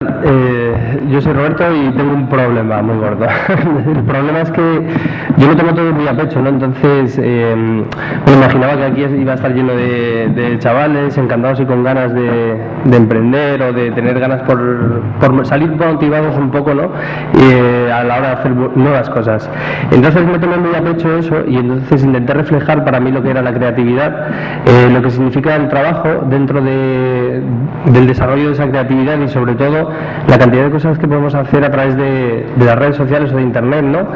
Yo soy Roberto y tengo un problema muy gordo. El problema es que yo lo tengo todo muy a pecho, ¿no? Entonces, me imaginaba que aquí iba a estar lleno de chavales encantados y con ganas de emprender o de tener ganas por salir motivados un poco, ¿no? A la hora de hacer nuevas cosas. Entonces me tomé muy a pecho eso y entonces intenté reflejar para mí lo que era la creatividad, lo que significa el trabajo dentro del desarrollo de esa creatividad y sobre todo la cantidad de cosas que podemos hacer a través de las redes sociales o de internet, ¿no?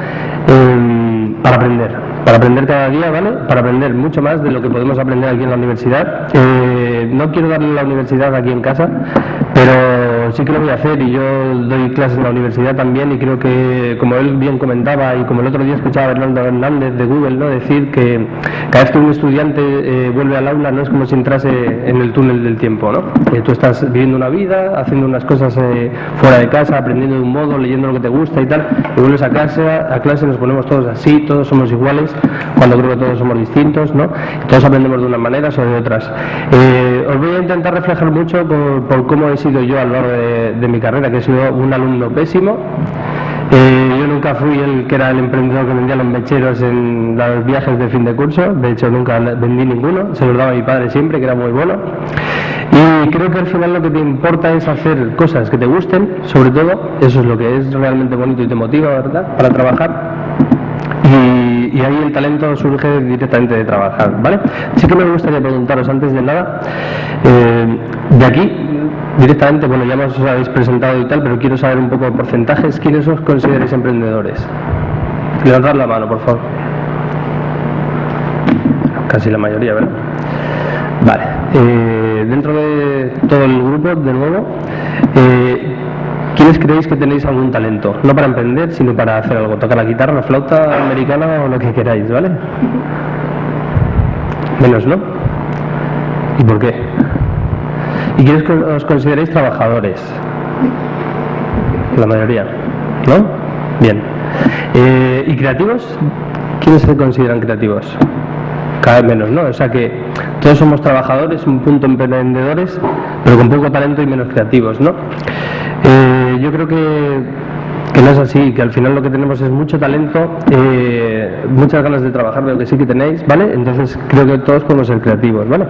Para aprender cada día, ¿vale? Para aprender mucho más de lo que podemos aprender aquí en la universidad. No quiero darle la universidad aquí en casa, pero sí que lo voy a hacer y yo doy clases en la universidad también y creo que, como él bien comentaba y como el otro día escuchaba a Bernardo Hernández de Google, ¿no? Decir que cada vez que un estudiante vuelve al aula no es como si entrase en el túnel del tiempo, ¿no? Tú estás viviendo una vida, haciendo unas cosas fuera de casa, aprendiendo de un modo, leyendo lo que te gusta y tal, y vuelves a clase, nos ponemos todos así, todos somos iguales, cuando creo que todos somos distintos, ¿no? Todos aprendemos de unas maneras o de otras. Os voy a intentar reflejar mucho por cómo he sido yo a lo largo de mi carrera, que he sido un alumno pésimo. Yo nunca fui el que era el emprendedor que vendía los mecheros en los viajes de fin de curso, de hecho nunca vendí ninguno, se los daba a mi padre siempre, que era muy bueno. Y creo que al final lo que te importa es hacer cosas que te gusten, sobre todo, eso es lo que es realmente bonito y te motiva, ¿verdad?, para trabajar. Y ahí el talento surge directamente de trabajar, ¿vale? Sí que me gustaría preguntaros antes de nada, de aquí, directamente, bueno, ya os habéis presentado y tal, pero quiero saber un poco de porcentajes. ¿Quiénes os consideráis emprendedores? Levantad la mano, por favor. Casi la mayoría, ¿verdad? Vale. Dentro de todo el grupo, de nuevo, ¿quiénes creéis que tenéis algún talento? No para emprender, sino para hacer algo. Tocar la guitarra, la flauta americana o lo que queráis, ¿vale? Menos, ¿no? ¿Y por qué? ¿Y quiénes os consideráis trabajadores? La mayoría, ¿no? Bien. ¿Y creativos? ¿Quiénes se consideran creativos? Cada vez menos, ¿no? O sea que todos somos trabajadores, un punto emprendedores, pero con poco talento y menos creativos, ¿no? Yo creo que no es así, que al final lo que tenemos es mucho talento, muchas ganas de trabajar, veo que sí que tenéis, ¿vale? Entonces creo que todos podemos ser creativos, ¿vale?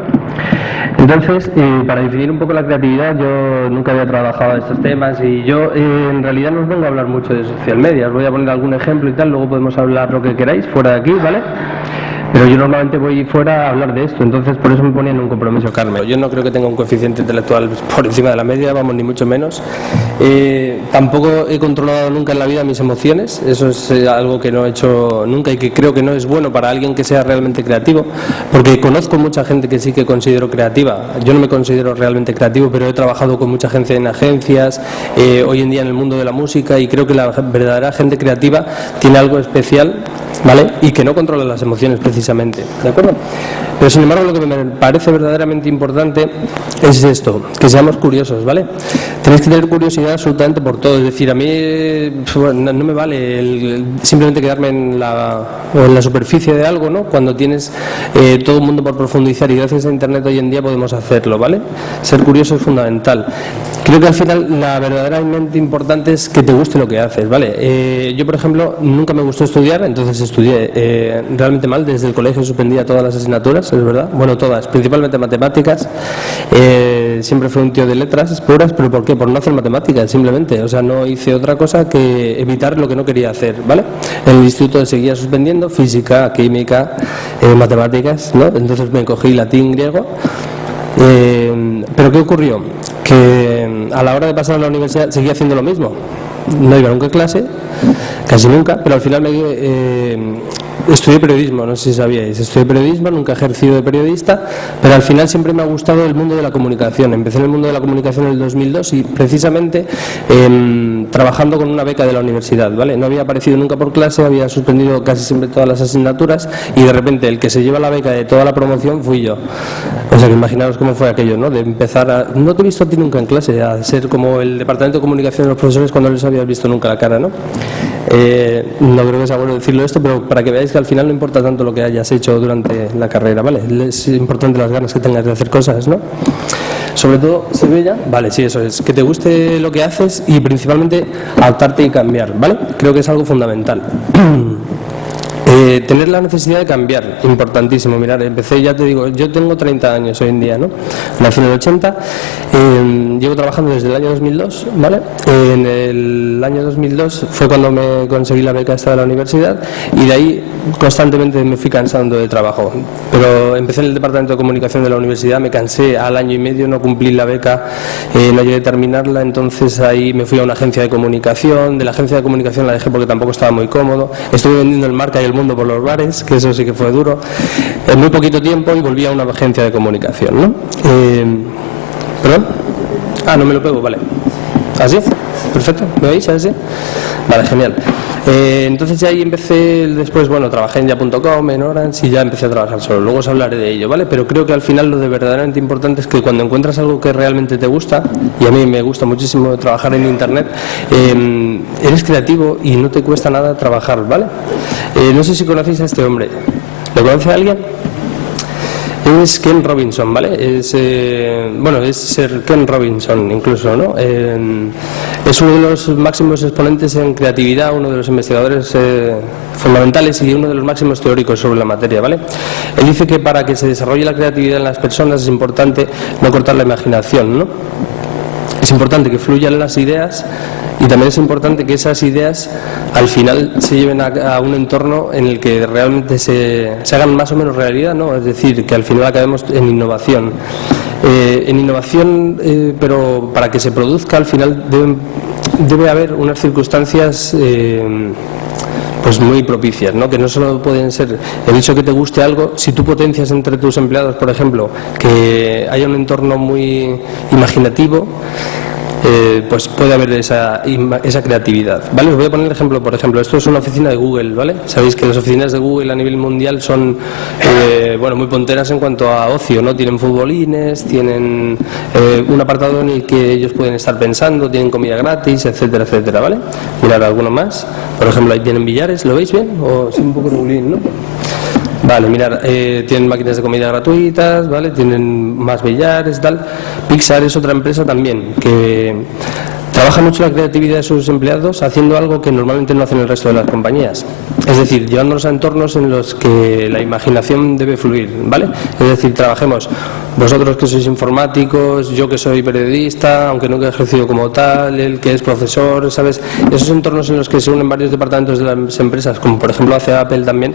Entonces, para definir un poco la creatividad, yo nunca había trabajado estos temas y yo en realidad no os vengo a hablar mucho de social media, os voy a poner algún ejemplo y tal, luego podemos hablar lo que queráis fuera de aquí, ¿vale? Pero yo normalmente voy fuera a hablar de esto, entonces por eso me ponía en un compromiso, Carmen. Yo no creo que tenga un coeficiente intelectual por encima de la media, vamos, ni mucho menos. Tampoco he controlado nunca en la vida mis emociones, eso es algo que no he hecho nunca y que creo que no es bueno para alguien que sea realmente creativo, porque conozco mucha gente que sí que considero creativa. Yo no me considero realmente creativo, pero he trabajado con mucha gente en agencias, hoy en día en el mundo de la música, y creo que la verdadera gente creativa tiene algo especial, ¿vale? Y que no controla las emociones precisamente, ¿de acuerdo? Pero sin embargo lo que me parece verdaderamente importante es esto, que seamos curiosos, ¿vale? Tenéis que tener curiosidad absolutamente por todo, es decir, a mí no me vale simplemente quedarme en la superficie de algo, ¿no? Cuando tienes todo el mundo por profundizar, y gracias a internet hoy en día podemos hacerlo, ¿vale? Ser curioso es fundamental. Creo que al final la verdaderamente importante es que te guste lo que haces, ¿vale? Yo, por ejemplo, nunca me gustó estudiar, entonces estudié realmente mal. Desde el colegio suspendía todas las asignaturas, es verdad. Bueno, todas, principalmente matemáticas. Siempre fui un tío de letras puras, pero ¿por qué? Por no hacer matemáticas, simplemente. O sea, no hice otra cosa que evitar lo que no quería hacer, ¿vale? En el instituto seguía suspendiendo física, química, matemáticas, ¿no? Entonces me cogí latín, griego. ¿Pero qué ocurrió? Que a la hora de pasar a la universidad seguía haciendo lo mismo. No iba nunca a clase, casi nunca, pero al final estudié periodismo, no sé si sabíais. Estudié periodismo, nunca he ejercido de periodista, pero al final siempre me ha gustado el mundo de la comunicación. Empecé en el mundo de la comunicación en el 2002 y precisamente trabajando con una beca de la universidad, ¿vale? No había aparecido nunca por clase, había suspendido casi siempre todas las asignaturas y de repente el que se lleva la beca de toda la promoción fui yo. O sea que imaginaos cómo fue aquello, ¿no? De empezar no te he visto a ti nunca en clase, a ser como el departamento de comunicación de los profesores cuando les habías visto nunca la cara, ¿no? No creo que sea bueno decirlo esto, pero para que veáis que al final no importa tanto lo que hayas hecho durante la carrera, ¿vale? Es importante las ganas que tengas de hacer cosas, ¿no? Sobre todo, ¿se ve ya? Vale, sí, eso es. Que te guste lo que haces y principalmente adaptarte y cambiar, ¿vale? Creo que es algo fundamental. Tener la necesidad de cambiar, importantísimo. Mirar, empecé, ya te digo, yo tengo 30 años hoy en día, ¿no? Nací en el 80, llevo trabajando desde el año 2002, ¿vale? En el año 2002 fue cuando me conseguí la beca esta de la universidad y de ahí constantemente me fui cansando de trabajo. Pero empecé en el departamento de comunicación de la universidad, me cansé al año y medio, no cumplí la beca, no llegué a terminarla, entonces ahí me fui a una agencia de comunicación, de la agencia de comunicación la dejé porque tampoco estaba muy cómodo, estuve vendiendo el Marca y el Mundo por los bares, que eso sí que fue duro, en muy poquito tiempo, y volví a una agencia de comunicación, ¿no? ¿Perdón? Ah, no me lo pego, vale. ¿Así? Perfecto, ¿me veis? ¿Así? Vale, genial. Entonces ya ahí empecé, después, bueno, trabajé en ya.com, en Orange, y ya empecé a trabajar solo. Luego os hablaré de ello, ¿vale? Pero creo que al final lo de verdaderamente importante es que cuando encuentras algo que realmente te gusta, y a mí me gusta muchísimo trabajar en Internet, eres creativo y no te cuesta nada trabajar, ¿vale? No sé si conocéis a este hombre. ¿Lo conoce alguien? Es Ken Robinson, ¿vale? Es Sir Ken Robinson incluso, ¿no? Es uno de los máximos exponentes en creatividad, uno de los investigadores fundamentales y uno de los máximos teóricos sobre la materia, ¿vale? Él dice que para que se desarrolle la creatividad en las personas es importante no cortar la imaginación, ¿no? Es importante que fluyan las ideas y también es importante que esas ideas al final se lleven a un entorno en el que realmente se hagan más o menos realidad, ¿no? Es decir, que al final acabemos en innovación. Pero para que se produzca al final debe haber unas circunstancias pues muy propicias, ¿no? Que no solo pueden ser el hecho que te guste algo, si tú potencias entre tus empleados, por ejemplo, que haya un entorno muy imaginativo, pues puede haber esa creatividad, ¿vale? Os voy a poner el ejemplo, por ejemplo, esto es una oficina de Google, ¿vale? Sabéis que las oficinas de Google a nivel mundial son muy punteras en cuanto a ocio, ¿no? Tienen futbolines, tienen un apartado en el que ellos pueden estar pensando, tienen comida gratis, etcétera, etcétera, ¿vale? Mirad alguno más, por ejemplo, ahí tienen billares, ¿lo veis bien? O es un poco regulín, ¿no? Vale, mirar, tienen máquinas de comida gratuitas, ¿vale? Tienen más billares, tal. Pixar es otra empresa también que trabaja mucho la creatividad de sus empleados haciendo algo que normalmente no hacen el resto de las compañías. Es decir, llevándonos a entornos en los que la imaginación debe fluir, ¿vale? Es decir, trabajemos vosotros que sois informáticos, yo que soy periodista, aunque nunca he ejercido como tal, él que es profesor, ¿sabes? Esos entornos en los que se unen varios departamentos de las empresas, como por ejemplo hace Apple también,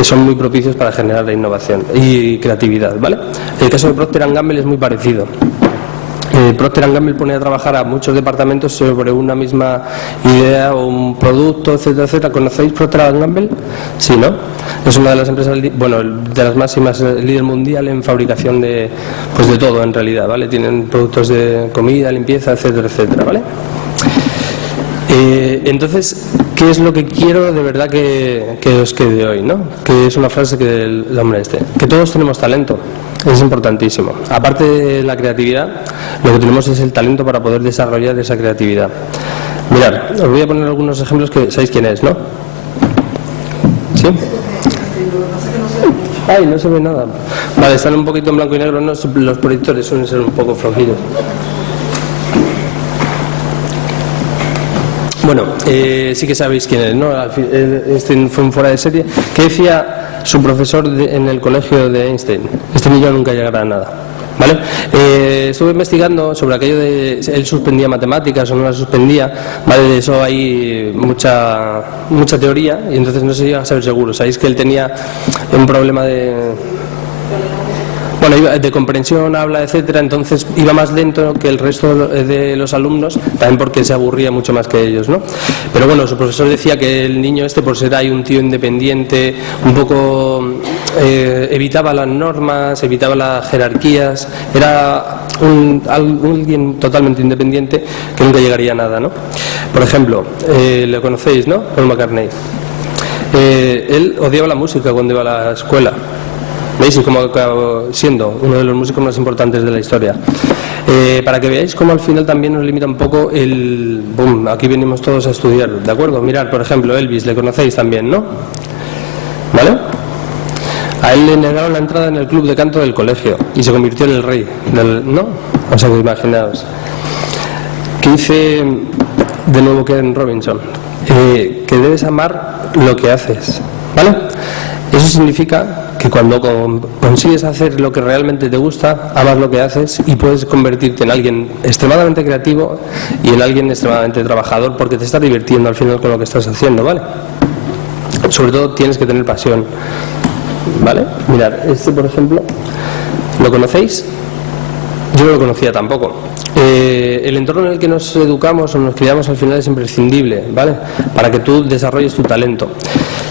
son muy propicios para generar la innovación y creatividad, ¿vale? El caso de Procter & Gamble es muy parecido. Procter & Gamble pone a trabajar a muchos departamentos sobre una misma idea o un producto, etcétera, etcétera. ¿Conocéis Procter & Gamble? Sí, ¿no? Es una de las empresas, de las máximas líder mundial en fabricación de todo en realidad, ¿vale? Tienen productos de comida, limpieza, etcétera, etcétera, ¿vale? Entonces, ¿qué es lo que quiero de verdad que os quede hoy, ¿no? Que es una frase que del hombre que todos tenemos talento. Es importantísimo. Aparte de la creatividad, lo que tenemos es el talento para poder desarrollar esa creatividad. Mirad, os voy a poner algunos ejemplos que sabéis quién es, ¿no? ¿Sí? Ay, no se ve nada. Vale, están un poquito en blanco y negro, ¿no? Los proyectores suelen ser un poco flojillos. Bueno, sí que sabéis quién es, ¿no? Este fue un fuera de serie. ¿Qué decía su profesor en el colegio de Einstein? Este niño nunca llegará a nada, ¿vale? Estuve investigando sobre aquello de él suspendía matemáticas o no las suspendía, ¿vale? De eso hay mucha teoría y entonces no se llega a saber seguro. Sabéis que él tenía un problema de comprensión, habla, etcétera, entonces iba más lento que el resto de los alumnos, también porque se aburría mucho más que ellos, ¿no? Pero bueno, su profesor decía que el niño por ser ahí un tío independiente, un poco evitaba las normas, evitaba las jerarquías, era alguien totalmente independiente que nunca llegaría a nada, ¿no? Por ejemplo, lo conocéis, ¿no? Paul McCartney. Él odiaba la música cuando iba a la escuela. ¿Veis? Y como acabó siendo uno de los músicos más importantes de la historia. Para que veáis cómo al final también nos limita un poco el boom, aquí venimos todos a estudiar, ¿de acuerdo? Mirad, por ejemplo, Elvis, le conocéis también, ¿no? ¿Vale? A él le negaron la entrada en el club de canto del colegio y se convirtió en el rey, ¿no? O sea, que imaginaos. ¿Qué dice de nuevo Ken Robinson? Que debes amar lo que haces, ¿vale? Eso significa que cuando consigues hacer lo que realmente te gusta, amas lo que haces y puedes convertirte en alguien extremadamente creativo y en alguien extremadamente trabajador porque te estás divirtiendo al final con lo que estás haciendo, ¿vale? Sobre todo tienes que tener pasión, ¿vale? Mirad, este por ejemplo, ¿lo conocéis? Yo no lo conocía tampoco. El entorno en el que nos educamos o nos criamos al final es imprescindible, ¿vale? Para que tú desarrolles tu talento.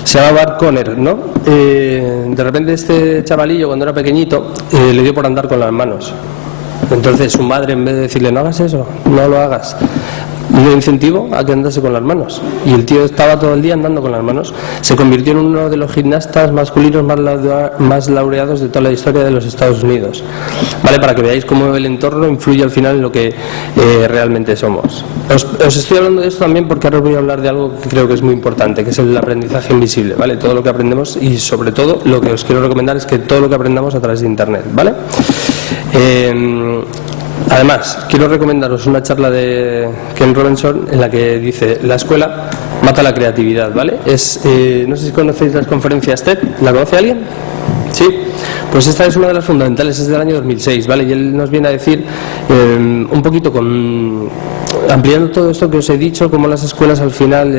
Se llama Bart Conner, ¿no? De repente este chavalillo cuando era pequeñito le dio por andar con las manos. Entonces su madre, en vez de decirle no hagas eso, no lo hagas, lo incentivó a que andase con las manos. Y el tío estaba todo el día andando con las manos. Se convirtió en uno de los gimnastas masculinos más laureados de toda la historia de los Estados Unidos. ¿Vale? Para que veáis cómo el entorno influye al final en lo que realmente somos. Os estoy hablando de esto también porque ahora os voy a hablar de algo que creo que es muy importante, que es el aprendizaje invisible, ¿vale? Todo lo que aprendemos y sobre todo lo que os quiero recomendar es que todo lo que aprendamos a través de Internet, ¿vale? Además, quiero recomendaros una charla de Ken Robinson en la que dice: la escuela mata la creatividad, ¿vale? No sé si conocéis las conferencias TED. ¿La conoce alguien? Sí. Pues esta es una de las fundamentales, es del año 2006, ¿vale? Y él nos viene a decir un poquito ampliando todo esto que os he dicho, como las escuelas al final,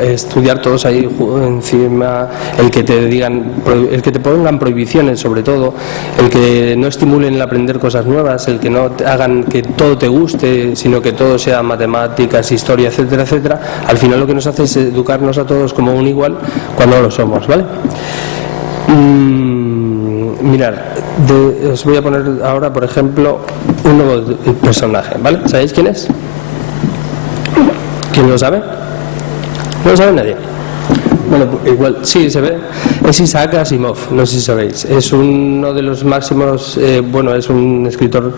estudiar todos ahí encima, el que te pongan prohibiciones sobre todo, el que no estimulen el aprender cosas nuevas, el que no hagan que todo te guste, sino que todo sea matemáticas, historia, etcétera, etcétera, al final lo que nos hace es educarnos a todos como un igual cuando no lo somos, ¿vale? Mirad, os voy a poner ahora, por ejemplo, un nuevo personaje, ¿vale? ¿Sabéis quién es? ¿Quién lo sabe? No lo sabe nadie. Bueno, igual, sí, se ve. Es Isaac Asimov, no sé si sabéis. Es uno de los máximos, es un escritor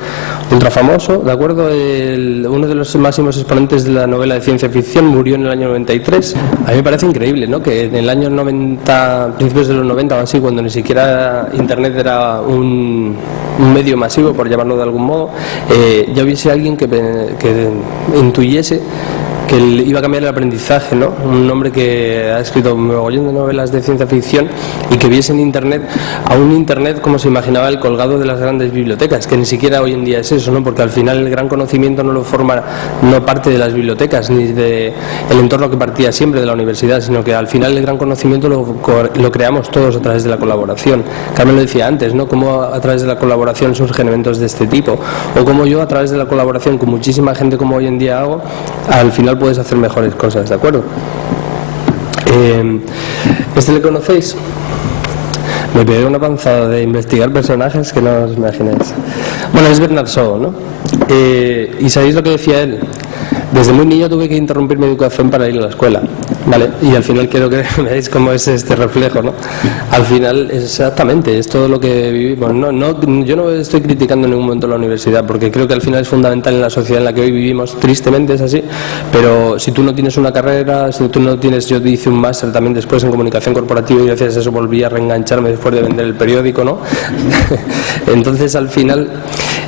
ultra famoso, ¿de acuerdo? Uno de los máximos exponentes de la novela de ciencia ficción, murió en el año 93. A mí me parece increíble, ¿no? Que en el año 90, principios de los 90 o así, cuando ni siquiera Internet era un medio masivo, por llamarlo de algún modo, ya hubiese alguien que intuyese que iba a cambiar el aprendizaje, ¿no? Un hombre que ha escrito un mogollón de novelas de ciencia ficción y que viese en Internet a un Internet como se imaginaba el colgado de las grandes bibliotecas, que ni siquiera hoy en día es eso, ¿no? Porque al final el gran conocimiento no parte de las bibliotecas ni de el entorno que partía siempre de la universidad, sino que al final el gran conocimiento lo creamos todos a través de la colaboración. Carmen lo decía antes, ¿no? Cómo a través de la colaboración surgen eventos de este tipo, o cómo yo a través de la colaboración con muchísima gente como hoy en día hago, al final puedes hacer mejores cosas, ¿de acuerdo? ¿Este le conocéis? Me pegué una panzada de investigar personajes que no os imagináis. Bueno, es Bernard Shaw, ¿no? ¿Y sabéis lo que decía él? Desde muy niño tuve que interrumpir mi educación para ir a la escuela, ¿vale? Y al final quiero que veáis cómo es este reflejo, ¿no? Al final, exactamente, es todo lo que vivimos. Yo no estoy criticando en ningún momento la universidad, porque creo que al final es fundamental en la sociedad en la que hoy vivimos. Tristemente es así, pero si tú no tienes una carrera, si tú no tienes... Yo hice un máster también después en comunicación corporativa y gracias a eso volví a reengancharme después de vender el periódico, ¿no? Entonces, al final,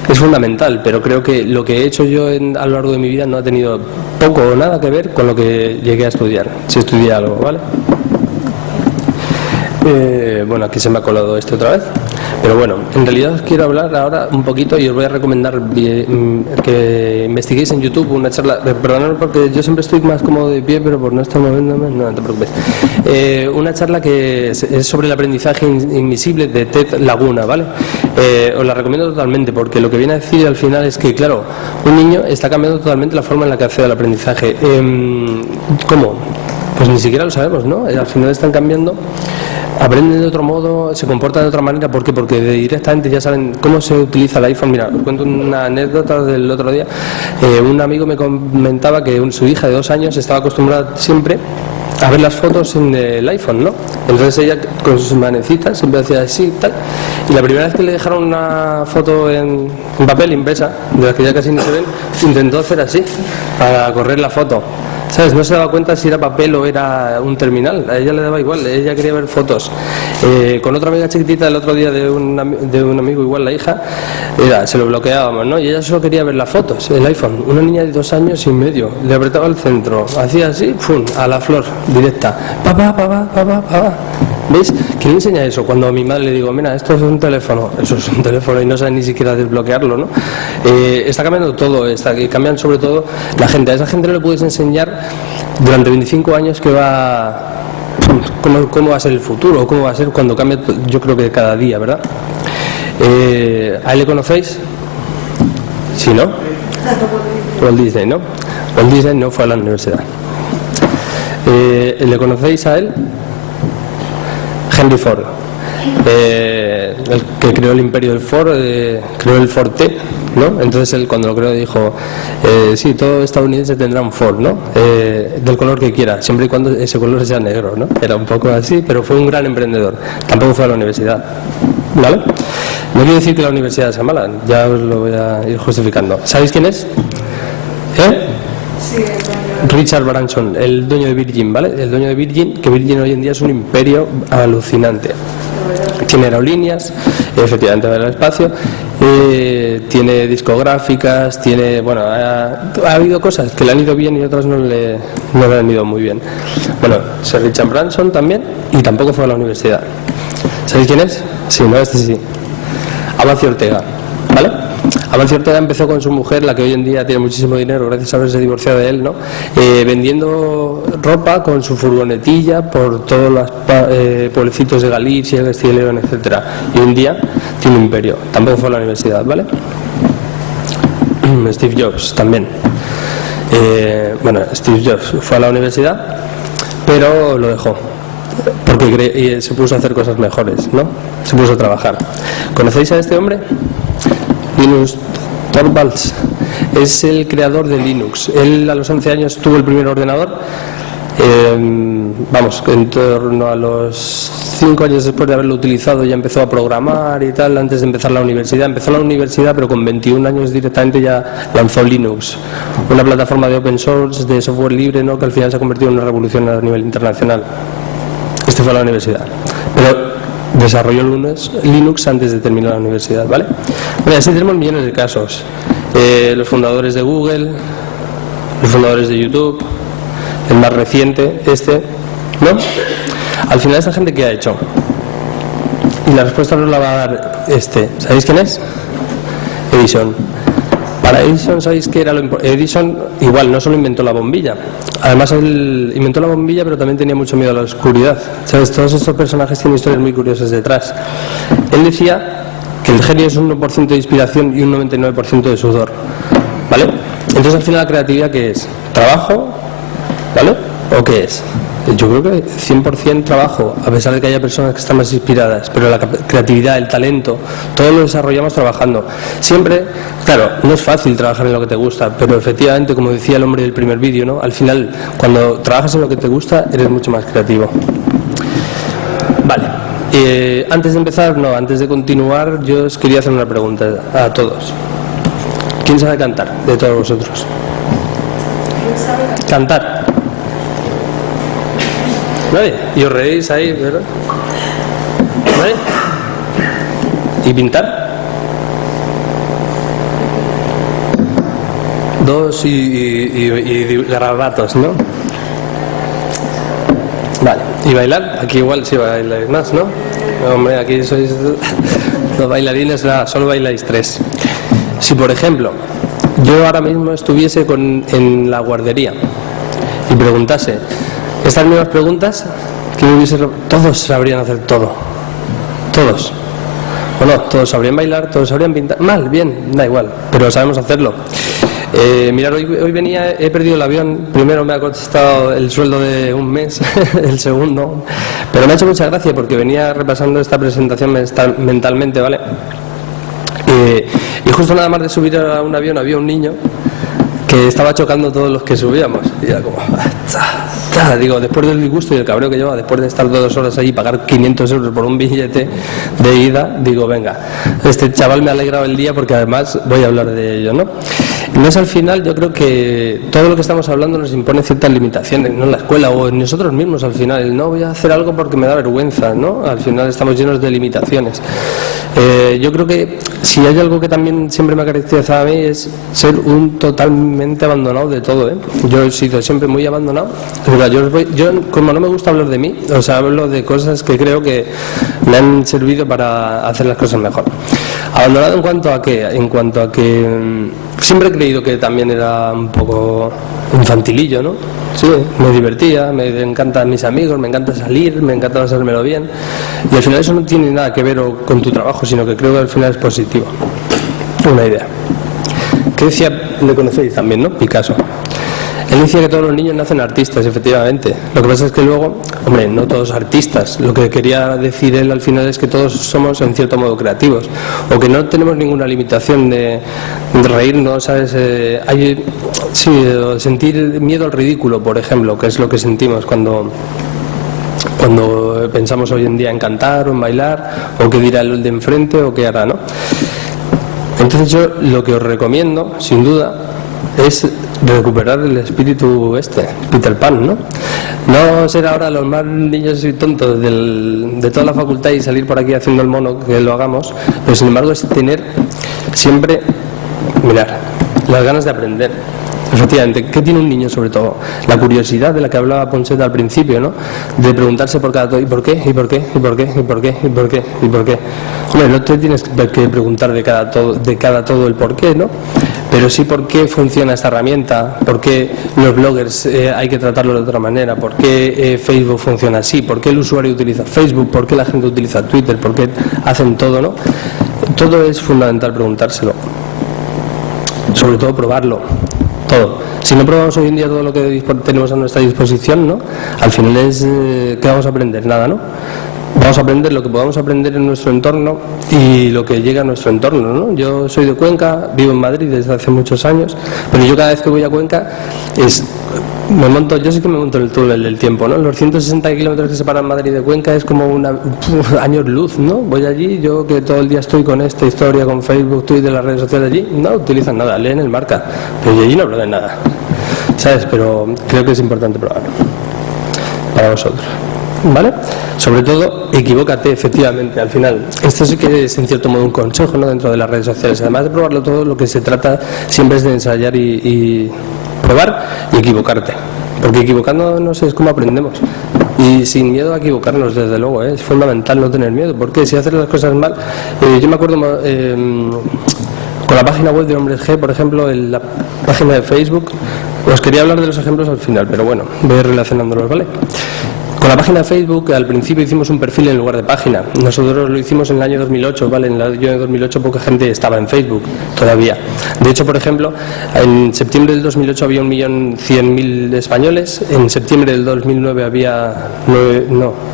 es fundamental, pero creo que lo que he hecho yo a lo largo de mi vida no ha tenido poco o nada que ver con lo que llegué a estudiar, si estudié algo, ¿vale? Bueno, aquí se me ha colado esto otra vez, pero bueno, en realidad os quiero hablar ahora un poquito y os voy a recomendar que investiguéis en YouTube una charla, perdonadme porque yo siempre estoy más cómodo de pie, pero por no estar moviéndome, no te preocupes, una charla que es sobre el aprendizaje invisible de Ted Laguna, ¿vale? Os la recomiendo totalmente porque lo que viene a decir al final es que, claro, un niño está cambiando totalmente la forma en la que accede al aprendizaje. ¿Cómo? Pues ni siquiera lo sabemos, ¿no? Al final están cambiando, aprenden de otro modo, se comportan de otra manera. ¿Por qué? Porque directamente ya saben cómo se utiliza el iPhone. Mira, os cuento una anécdota del otro día. Un amigo me comentaba que su hija de 2 años estaba acostumbrada siempre a ver las fotos en el iPhone, ¿no? Entonces ella con sus manecitas siempre hacía así y tal. Y la primera vez que le dejaron una foto en papel impresa, de las que ya casi no se ven, intentó hacer así para correr la foto. ¿sabes? No se daba cuenta si era papel o era un terminal, a ella le daba igual, ella quería ver fotos. Con otra amiga chiquitita el otro día de un amigo, igual la hija, se lo bloqueábamos, ¿no? Y ella solo quería ver las fotos, el iPhone. Una niña de 2 años y medio, le apretaba el centro, hacía así, ¡pum!, a la flor, directa. Papá, papá, papá, papá. ¿Veis? ¿Quién le enseña eso? Cuando a mi madre le digo, mira, esto es un teléfono, eso es un teléfono y no sabe ni siquiera desbloquearlo, ¿no? Está cambiando todo, cambian sobre todo la gente. A esa gente no le puedes enseñar durante 25 años que cómo va a ser el futuro, cómo va a ser cuando cambie, yo creo que cada día, ¿verdad? ¿A él le conocéis? ¿Sí, no? Walt Disney, ¿no? Walt Disney no fue a la universidad. ¿Le conocéis a él? Henry Ford, el que creó el imperio del Ford, creó el Ford T, ¿no? Entonces él, cuando lo creó, dijo, sí, todo estadounidense tendrá un Ford, ¿no? Del color que quiera, siempre y cuando ese color sea negro, ¿no? Era un poco así, pero fue un gran emprendedor. Tampoco fue a la universidad, ¿vale? No quiero decir que la universidad sea mala, ya os lo voy a ir justificando. ¿Sabéis quién es? Sí, Richard Branson, el dueño de Virgin, ¿vale? El dueño de Virgin, que Virgin hoy en día es un imperio alucinante. Tiene aerolíneas, efectivamente va al espacio, tiene discográficas, tiene, bueno, ha habido cosas que le han ido bien y otras no le han ido muy bien. Bueno, Sir Richard Branson también, y tampoco fue a la universidad. ¿Sabéis quién es? Sí, no, este sí. Amancio Ortega, ¿vale? Amancio Ortega empezó con su mujer, la que hoy en día tiene muchísimo dinero gracias a haberse divorciado de él, ¿no? Vendiendo ropa con su furgonetilla por todos los pueblecitos de Galicia, Castilla y León, etcétera. Y hoy en día tiene un imperio. Tampoco fue a la universidad, ¿vale? Steve Jobs también. Bueno, Steve Jobs fue a la universidad, pero lo dejó porque se puso a hacer cosas mejores, ¿no? Se puso a trabajar. ¿Conocéis a este hombre? Linus Torvalds es el creador de Linux. Él a los 11 años tuvo el primer ordenador. En torno a los 5 años después de haberlo utilizado ya empezó a programar y tal, antes de empezar la universidad. Empezó la universidad, pero con 21 años directamente ya lanzó Linux, una plataforma de open source, de software libre, ¿no?, que al final se ha convertido en una revolución a nivel internacional. Este fue a la universidad, pero desarrolló Linux antes de terminar la universidad, ¿vale? Bueno, así tenemos millones de casos. Los fundadores de Google, los fundadores de YouTube, el más reciente, ¿no? Al final, ¿esta gente qué ha hecho? Y la respuesta nos la va a dar ¿Sabéis quién es? Edison. Para Edison, ¿sabéis qué era lo importante? Edison, igual, no solo inventó la bombilla. Además, él inventó la bombilla, pero también tenía mucho miedo a la oscuridad. ¿Sabes? Todos estos personajes tienen historias muy curiosas detrás. Él decía que el genio es un 1% de inspiración y un 99% de sudor, ¿vale? Entonces, al final, ¿la creatividad qué es? ¿Trabajo? ¿Vale? ¿O qué es? Yo creo que 100% trabajo, a pesar de que haya personas que están más inspiradas, pero la creatividad, el talento, todo lo desarrollamos trabajando. Siempre, claro, no es fácil trabajar en lo que te gusta, pero efectivamente, como decía el hombre del primer vídeo, ¿no?, al final, cuando trabajas en lo que te gusta, eres mucho más creativo. Vale, antes de continuar, yo os quería hacer una pregunta a todos. ¿Quién sabe cantar de todos vosotros? Cantar. ¿Vale? Y os reís ahí, ¿verdad? ¿Vale? ¿Y pintar? 2 y garabatos, ¿no? Vale. ¿Y bailar? Aquí igual sí bailáis más, ¿no? Hombre, aquí sois los bailarines, nada, solo bailáis 3. Si, por ejemplo, yo ahora mismo estuviese en la guardería y preguntase estas mismas preguntas, todos sabrían hacer todo. Todos. O no, todos sabrían bailar, todos sabrían pintar. Mal, bien, da igual, pero sabemos hacerlo. Mirad, hoy venía, he perdido el avión. Primero me ha costado el sueldo de un mes, el segundo. Pero me ha hecho mucha gracia porque venía repasando esta presentación mentalmente, ¿vale? Y justo nada más de subir a un avión había un niño que estaba chocando todos los que subíamos. Y era como... Digo, después del disgusto y el cabreo que llevaba, después de estar 2 horas allí y pagar 500 euros por un billete de ida, digo, venga, este chaval me ha alegrado el día porque además voy a hablar de ello, ¿no? Entonces, al final, yo creo que todo lo que estamos hablando nos impone ciertas limitaciones, ¿no? En la escuela o en nosotros mismos, al final. No voy a hacer algo porque me da vergüenza, ¿no? Al final estamos llenos de limitaciones. Yo creo que si hay algo que también siempre me ha caracterizado a mí es ser un totalmente abandonado de todo, ¿eh? Yo he sido siempre muy abandonado. Yo, como no me gusta hablar de mí, o sea, hablo de cosas que creo que me han servido para hacer las cosas mejor. Abandonado en cuanto a qué, siempre he creído que también era un poco infantilillo, ¿no? Sí, me divertía, me encantan mis amigos, me encanta salir, me encanta pasármelo bien, y al final eso no tiene nada que ver con tu trabajo, sino que creo que al final es positivo. Una idea. ¿Qué decía? Le conocéis también, ¿no? Picasso. Él decía que todos los niños nacen artistas, efectivamente. Lo que pasa es que luego, hombre, no todos artistas. Lo que quería decir él al final es que todos somos en cierto modo creativos, o que no tenemos ninguna limitación de reírnos, ¿sabes? Sentir miedo al ridículo, por ejemplo, que es lo que sentimos cuando pensamos hoy en día en cantar o en bailar, o qué dirá el de enfrente o qué hará, ¿no? Entonces yo lo que os recomiendo, sin duda, es recuperar el espíritu Peter Pan, ¿no? No ser ahora los más niños y tontos de toda la facultad y salir por aquí haciendo el mono, que lo hagamos, pero sin embargo es tener siempre, mirar, las ganas de aprender. Efectivamente, ¿qué tiene un niño sobre todo? La curiosidad de la que hablaba Ponset al principio, ¿no? De preguntarse por cada todo, ¿y por qué? ¿Y por qué? ¿Y por qué? ¿Y por qué? ¿Y por qué? ¿Y por qué? Hombre, no te tienes que preguntar de cada todo el por qué, ¿no? Pero sí por qué funciona esta herramienta, por qué los bloggers hay que tratarlo de otra manera, por qué Facebook funciona así, por qué el usuario utiliza Facebook, por qué la gente utiliza Twitter, por qué hacen todo, ¿no? Todo es fundamental preguntárselo. Sobre todo probarlo. Todo. Si no probamos hoy en día todo lo que tenemos a nuestra disposición, ¿no? Al final es ¿qué vamos a aprender? Nada, ¿no? Vamos a aprender lo que podamos aprender en nuestro entorno y lo que llega a nuestro entorno, ¿no? Yo soy de Cuenca, vivo en Madrid desde hace muchos años, pero yo cada vez que voy a Cuenca yo sí que me monto en el túnel del tiempo, ¿no? Los 160 kilómetros que separan Madrid de Cuenca es como años luz, ¿no? Voy allí, yo que todo el día estoy con esta historia, con Facebook, Twitter, las redes sociales allí, no utilizan nada, leen el Marca, pero yo allí no hablo de nada, ¿sabes? Pero creo que es importante probarlo para vosotros, ¿vale? Sobre todo, equivócate, efectivamente, al final. Esto sí que es en cierto modo un consejo, ¿no? Dentro de las redes sociales. Además de probarlo todo, lo que se trata siempre es de ensayar y probar y equivocarte. Porque equivocándonos es como aprendemos. Y sin miedo a equivocarnos, desde luego, es fundamental no tener miedo. Porque si haces las cosas mal, yo me acuerdo con la página web de Hombres G, por ejemplo, en la página de Facebook, os quería hablar de los ejemplos al final, pero bueno, voy relacionándolos, ¿vale? Con la página de Facebook, al principio hicimos un perfil en lugar de página. Nosotros lo hicimos en el año 2008, ¿vale? En el año 2008 poca gente estaba en Facebook todavía. De hecho, por ejemplo, en septiembre del 2008 había 1.100.000 españoles, en septiembre del 2009 había,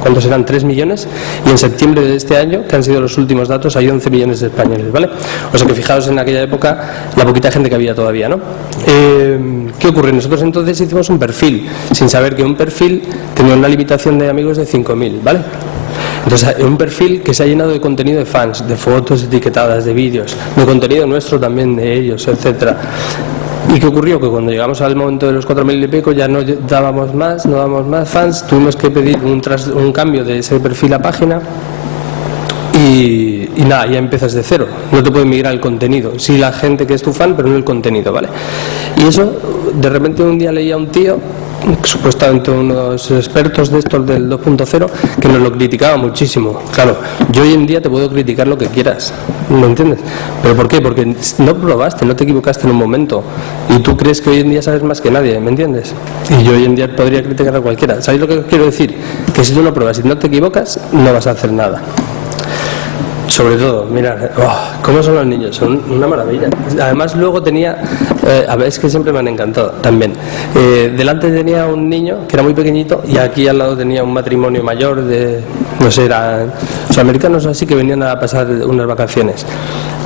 ¿cuántos eran? 3 millones, y en septiembre de este año, que han sido los últimos datos, hay 11 millones de españoles, ¿vale? O sea que fijaos en aquella época la poquita gente que había todavía, ¿no? ¿Qué ocurre? Nosotros entonces hicimos un perfil, sin saber que un perfil tenía una limitación de amigos de 5.000, ¿vale? Entonces, un perfil que se ha llenado de contenido de fans, de fotos etiquetadas, de vídeos, de contenido nuestro también, de ellos, etcétera. ¿Y qué ocurrió? Que cuando llegamos al momento de los 4.000 y pico ya no dábamos más fans, tuvimos que pedir un cambio de ese perfil a página y nada, ya empiezas de cero, no te puede migrar el contenido, sí la gente que es tu fan, pero no el contenido, ¿vale? Y eso, de repente un día leía a un tío, supuestamente unos expertos de estos del 2.0, que nos lo criticaba muchísimo. Claro, yo hoy en día te puedo criticar lo que quieras, ¿me entiendes? ¿Pero por qué? Porque no probaste, no te equivocaste en un momento y tú crees que hoy en día sabes más que nadie, ¿me entiendes? Y yo hoy en día podría criticar a cualquiera. ¿Sabéis lo que quiero decir? Que si tú no pruebas y no te equivocas, no vas a hacer nada. Sobre todo, mirad, cómo son los niños, son una maravilla. Además luego tenía, es que siempre me han encantado también, delante tenía un niño que era muy pequeñito y aquí al lado tenía un matrimonio mayor de no sé, eran sudamericanos así que venían a pasar unas vacaciones.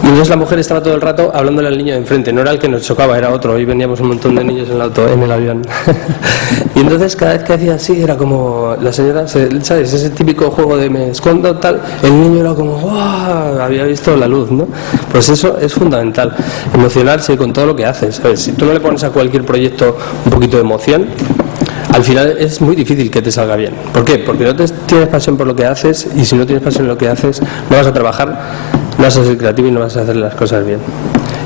Y entonces la mujer estaba todo el rato hablándole al niño de enfrente, no era el que nos chocaba, era otro, hoy veníamos un montón de niños en el avión. Y entonces cada vez que hacía así era como la señora, ¿sabes? Ese típico juego de me escondo tal, el niño era como ¡wow! Había visto la luz, ¿no? Pues eso es fundamental, emocionarse con todo lo que haces, ¿sabes? Si tú no le pones a cualquier proyecto un poquito de emoción, al final es muy difícil que te salga bien. ¿Por qué? Porque no tienes pasión por lo que haces, y si no tienes pasión en lo que haces, no vas a trabajar, no vas a ser creativo y no vas a hacer las cosas bien.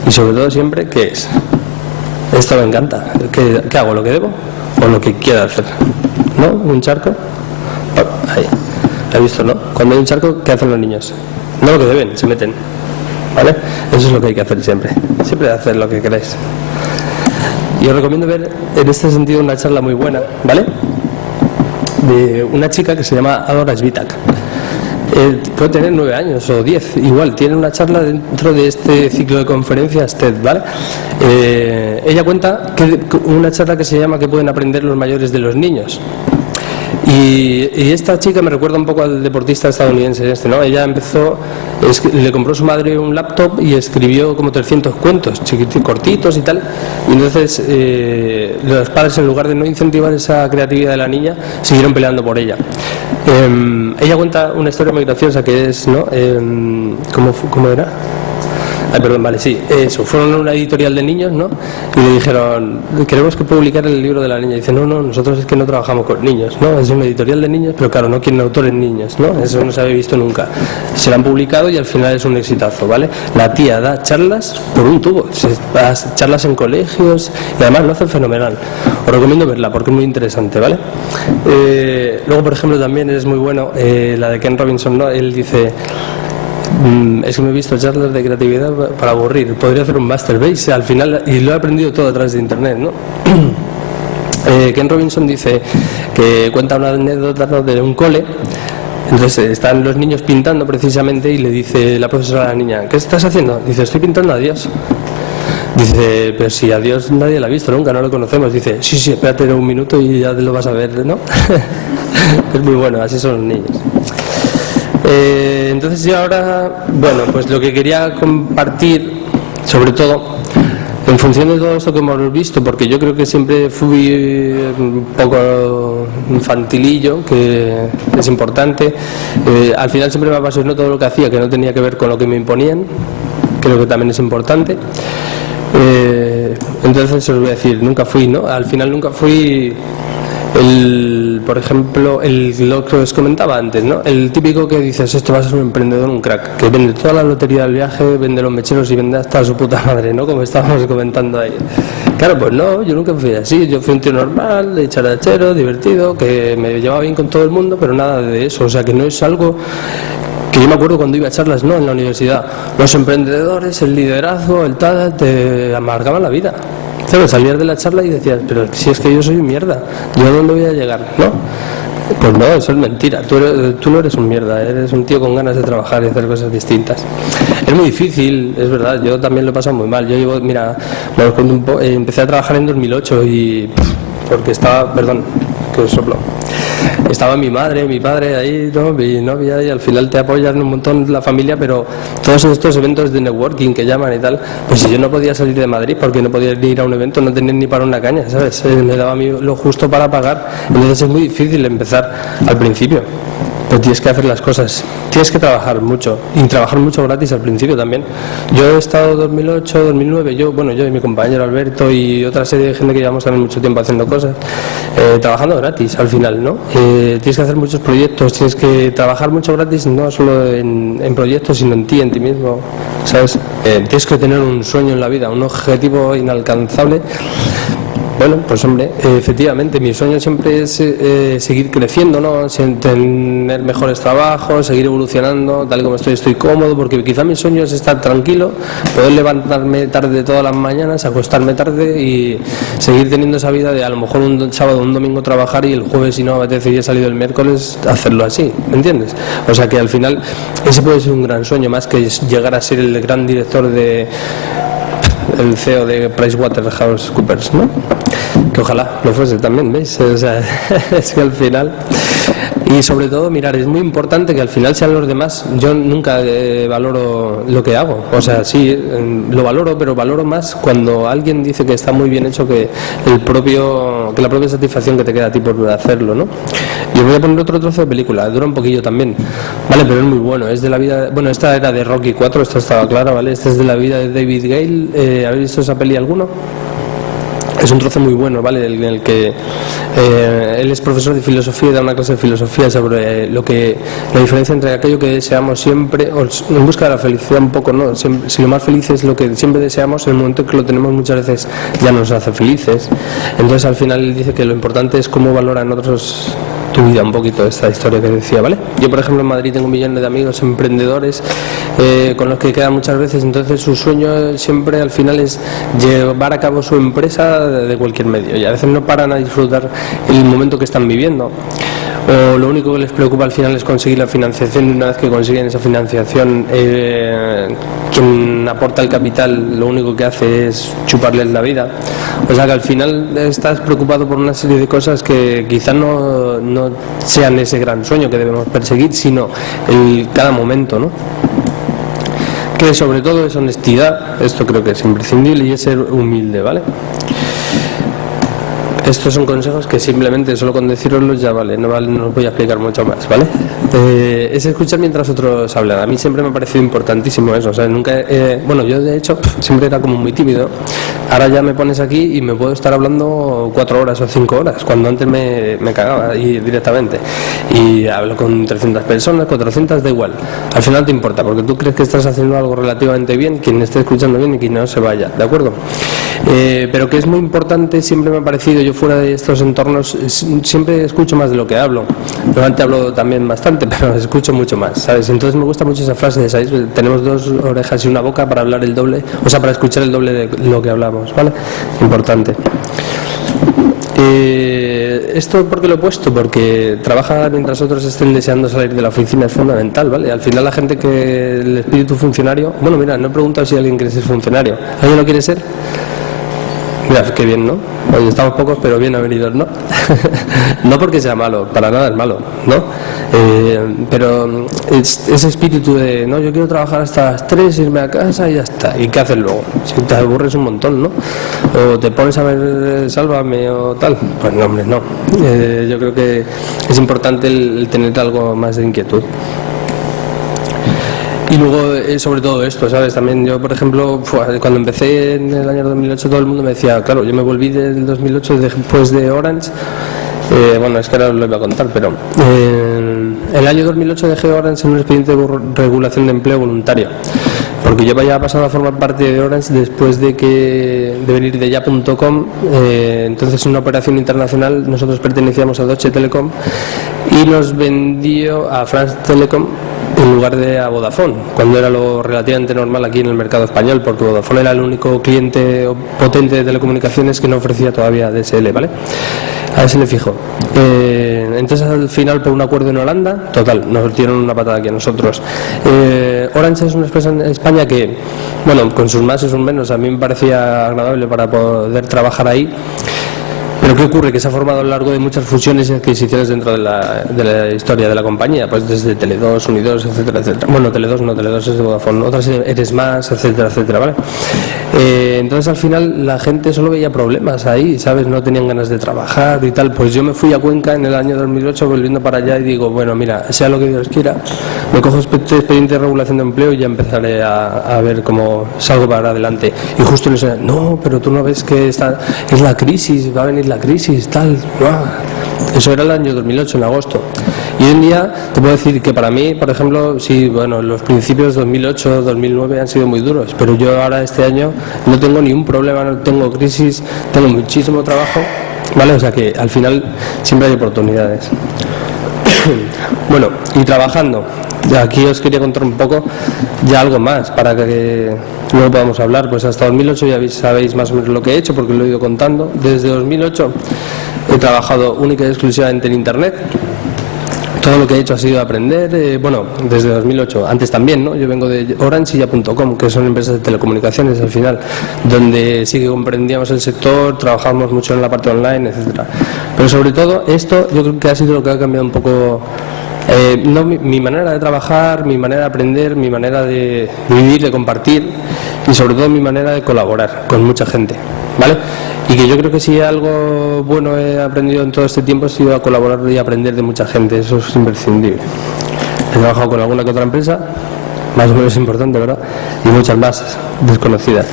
Y sobre todo siempre, ¿qué es? Esto me encanta. ¿Qué hago? ¿Lo que debo? ¿O lo que quiera hacer? ¿No? ¿Un charco? Oh, ahí. ¿Has visto, no? Cuando hay un charco, ¿qué hacen los niños? No lo que deben, se meten. ¿Vale? Eso es lo que hay que hacer siempre. Siempre hacer lo que queráis. Y os recomiendo ver en este sentido una charla muy buena, ¿vale? De una chica que se llama Adora Svitak. Puede tener 9 años o 10, igual, tiene una charla dentro de este ciclo de conferencias TED, ¿vale? Ella cuenta que una charla que se llama ¿Qué pueden aprender los mayores de los niños? Y esta chica me recuerda un poco al deportista estadounidense ¿no? Ella empezó, le compró a su madre un laptop y escribió como 300 cuentos, cortitos y tal. Y entonces los padres, en lugar de no incentivar esa creatividad de la niña, siguieron peleando por ella. Ella cuenta una historia muy graciosa que es, ¿no? ¿Cómo era? Ay, perdón, vale, sí, eso, fueron a una editorial de niños, ¿no? Y le dijeron, queremos que publicar el libro de la niña. Y dice, no, nosotros es que no trabajamos con niños, ¿no? Es una editorial de niños, pero claro, no quieren autores niños, ¿no? Eso no se había visto nunca. Se lo han publicado y al final es un exitazo, ¿vale? La tía da charlas por un tubo, da charlas en colegios y además lo hace fenomenal. Os recomiendo verla porque es muy interesante, ¿vale? Luego, por ejemplo, también es muy bueno la de Ken Robinson, ¿no? Él dice... es que me he visto charlas de creatividad para aburrir, podría hacer un máster, ¿veis? Al final, y lo he aprendido todo a través de internet, ¿no? Ken Robinson dice que cuenta una anécdota, ¿no?, de un cole. Entonces están los niños pintando precisamente y le dice la profesora a la niña, ¿qué estás haciendo? Dice, estoy pintando a Dios. Dice, pero si a Dios nadie lo ha visto nunca, no lo conocemos. Dice, sí, espérate un minuto y ya te lo vas a ver, ¿no? Es muy bueno, así son los niños. Entonces yo ahora, bueno, pues lo que quería compartir, sobre todo, en función de todo esto que hemos visto, porque yo creo que siempre fui un poco infantilillo, que es importante, al final siempre me apasionó todo lo que hacía, que no tenía que ver con lo que me imponían, creo que también es importante. Entonces os voy a decir, nunca fui, ¿no? Al final nunca fui... por ejemplo, lo que os comentaba antes, ¿no? El típico que dices, esto va a ser un emprendedor, un crack, que vende toda la lotería del viaje, vende los mecheros y vende hasta a su puta madre, ¿no? Como estábamos comentando ahí. Claro, pues no, yo nunca fui así, yo fui un tío normal, de charachero, divertido, que me llevaba bien con todo el mundo, pero nada de eso, o sea, que no es algo... Que yo me acuerdo cuando iba a charlas, ¿no?, en la universidad, los emprendedores, el liderazgo, el tal, te amargaban la vida. ¿Sabes? Salías de la charla y decías, pero si es que yo soy un mierda, ¿yo a dónde voy a llegar? ¿No? Pues no, eso es mentira, tú no eres un mierda, eres un tío con ganas de trabajar y hacer cosas distintas. Es muy difícil, es verdad, yo también lo he pasado muy mal. Yo llevo, mira, empecé a trabajar en 2008 y... porque estaba, perdón, que soplo. Estaba mi madre, mi padre ahí, ¿no?, mi novia, y al final te apoyan un montón la familia, pero todos estos eventos de networking que llaman y tal, pues si yo no podía salir de Madrid porque no podía ir a un evento, no tenía ni para una caña, ¿sabes? Me daba a mí lo justo para pagar, entonces es muy difícil empezar al principio. Pero tienes que hacer las cosas, tienes que trabajar mucho, y trabajar mucho gratis al principio también. Yo he estado 2008, 2009, yo y mi compañero Alberto y otra serie de gente que llevamos también mucho tiempo haciendo cosas, trabajando gratis al final, ¿no? Tienes que hacer muchos proyectos, tienes que trabajar mucho gratis, no solo en proyectos, sino en ti mismo, ¿sabes? Tienes que tener un sueño en la vida, un objetivo inalcanzable. Bueno, pues hombre, efectivamente, mi sueño siempre es seguir creciendo, ¿no? Tener mejores trabajos, seguir evolucionando, tal como estoy cómodo, porque quizá mi sueño es estar tranquilo, poder levantarme tarde todas las mañanas, acostarme tarde y seguir teniendo esa vida de a lo mejor un sábado o un domingo trabajar y el jueves, si no me apetece y he salido el miércoles, hacerlo así, ¿me entiendes? O sea que al final ese puede ser un gran sueño, más que llegar a ser el gran director el CEO de PricewaterhouseCoopers, ¿no? Que ojalá lo fuese también, ¿veis? O sea, es que al final Y sobre todo, mirar, es muy importante que al final sean los demás. Yo nunca valoro lo que hago, o sea, sí, lo valoro, pero valoro más cuando alguien dice que está muy bien hecho que la propia satisfacción que te queda a ti por hacerlo, ¿no? Y os voy a poner otro trozo de película, dura un poquillo también, vale, pero es muy bueno, es de la vida, bueno, esta era de Rocky 4, esto estaba claro, vale, esta es de la vida de David Gale. ¿Habéis visto esa peli alguno? Es un trozo muy bueno, ¿vale? En el que él es profesor de filosofía y da una clase de filosofía sobre la diferencia entre aquello que deseamos siempre, o en busca de la felicidad un poco, ¿no? Si lo más feliz es lo que siempre deseamos, en el momento en que lo tenemos muchas veces ya nos hace felices. Entonces al final él dice que lo importante es cómo valoran otros tu vida, un poquito de esta historia que decía, ¿vale? Yo, por ejemplo, en Madrid tengo un millón de amigos emprendedores con los que quedan muchas veces, entonces su sueño siempre al final es llevar a cabo su empresa de cualquier medio, y a veces no paran a disfrutar el momento que están viviendo. O lo único que les preocupa al final es conseguir la financiación, y una vez que consiguen esa financiación, quien aporta el capital lo único que hace es chuparles la vida. O sea que al final estás preocupado por una serie de cosas que quizás no sean ese gran sueño que debemos perseguir, sino cada momento, ¿no? Que sobre todo es honestidad, esto creo que es imprescindible, y es ser humilde, ¿vale? Estos son consejos que simplemente solo con deciroslos ya vale, no os voy a explicar mucho más, ¿vale? Es escuchar mientras otros hablan. A mí siempre me ha parecido importantísimo eso, o sea, nunca, bueno, yo de hecho siempre era como muy tímido. Ahora ya me pones aquí y me puedo estar hablando 4 horas o 5 horas, cuando antes me cagaba directamente. Y hablo con 300 personas, 400, da igual. Al final te importa, porque tú crees que estás haciendo algo relativamente bien, quien esté escuchando bien y quien no se vaya, ¿de acuerdo? Pero que es muy importante, siempre me ha parecido, yo fuera de estos entornos siempre escucho más de lo que hablo. Normalmente hablo también bastante, pero escucho mucho más, ¿sabes? Entonces me gusta mucho esa frase de ¿sabéis? Tenemos 2 orejas y una boca para hablar el doble, o sea, para escuchar el doble de lo que hablamos, ¿vale? Importante. Esto porque lo he puesto, porque trabajar mientras otros estén deseando salir de la oficina es fundamental, ¿vale? Al final la gente que el espíritu funcionario, bueno, mira, no he preguntado si alguien quiere ser funcionario. ¿Alguien lo quiere ser? Mira, qué bien, ¿no? Oye, estamos pocos, pero bien avenidos, ¿no? No porque sea malo, para nada es malo, ¿no? Pero ese espíritu de, no, yo quiero trabajar hasta las 3, irme a casa y ya está. ¿Y qué haces luego? Si te aburres un montón, ¿no? O te pones a ver Sálvame o tal. Pues no, hombre, no. Yo creo que es importante el tener algo más de inquietud. Y luego, sobre todo esto, ¿sabes? También yo, por ejemplo, cuando empecé en el año 2008, todo el mundo me decía, claro, yo me volví del 2008 después de Orange, bueno, es que ahora os lo iba a contar, pero en el año 2008 dejé Orange en un expediente de regulación de empleo voluntario, porque yo había pasado a formar parte de Orange después de venir de ya.com. Entonces, en una operación internacional, nosotros pertenecíamos a Deutsche Telekom y nos vendió a France Telecom en lugar de a Vodafone, cuando era lo relativamente normal aquí en el mercado español, porque Vodafone era el único cliente potente de telecomunicaciones que no ofrecía todavía DSL, ¿vale? ASL fijo. Entonces al final, por un acuerdo en Holanda, total, nos dieron una patada aquí a nosotros. Orange es una empresa en España que, bueno, con sus más y sus menos, a mí me parecía agradable para poder trabajar ahí. Pero ¿qué ocurre? Que se ha formado a lo largo de muchas fusiones y adquisiciones dentro de la historia de la compañía, pues desde Tele2, Unidos, etcétera, etcétera. Bueno, Tele2 no, Tele2 es de Vodafone, otras Eres Más, etcétera, etcétera, ¿vale? Entonces al final la gente solo veía problemas ahí, ¿sabes? No tenían ganas de trabajar y tal. Pues yo me fui a Cuenca en el año 2008 volviendo para allá y digo, bueno, mira, sea lo que Dios quiera, me cojo expediente de regulación de empleo y ya empezaré a ver cómo salgo para adelante. Y justo en ese, no, pero tú no ves que es la crisis, va a venir la crisis, tal. Eso era el año 2008, en agosto. Y hoy en día te puedo decir que para mí, por ejemplo, sí, bueno, los principios 2008, 2009 han sido muy duros, pero yo ahora este año no tengo ni un problema, no tengo crisis, tengo muchísimo trabajo, ¿vale? O sea que al final siempre hay oportunidades. Bueno, y trabajando, aquí os quería contar un poco ya algo más para que luego podamos hablar. Pues hasta 2008 ya sabéis más o menos lo que he hecho, porque lo he ido contando. Desde 2008 he trabajado única y exclusivamente en Internet, todo lo que he hecho ha sido aprender, bueno, desde 2008, antes también, ¿no? Yo vengo de Orange y ya.com, que son empresas de telecomunicaciones al final, donde sí que comprendíamos el sector, trabajamos mucho en la parte online, etcétera. Pero sobre todo esto yo creo que ha sido lo que ha cambiado un poco no, mi manera de trabajar, mi manera de aprender, mi manera de vivir, de compartir y sobre todo mi manera de colaborar con mucha gente, ¿vale? Y que yo creo que si algo bueno he aprendido en todo este tiempo ha sido a colaborar y aprender de mucha gente, eso es imprescindible. He trabajado con alguna que otra empresa, más o menos importante, ¿verdad? Y muchas más desconocidas.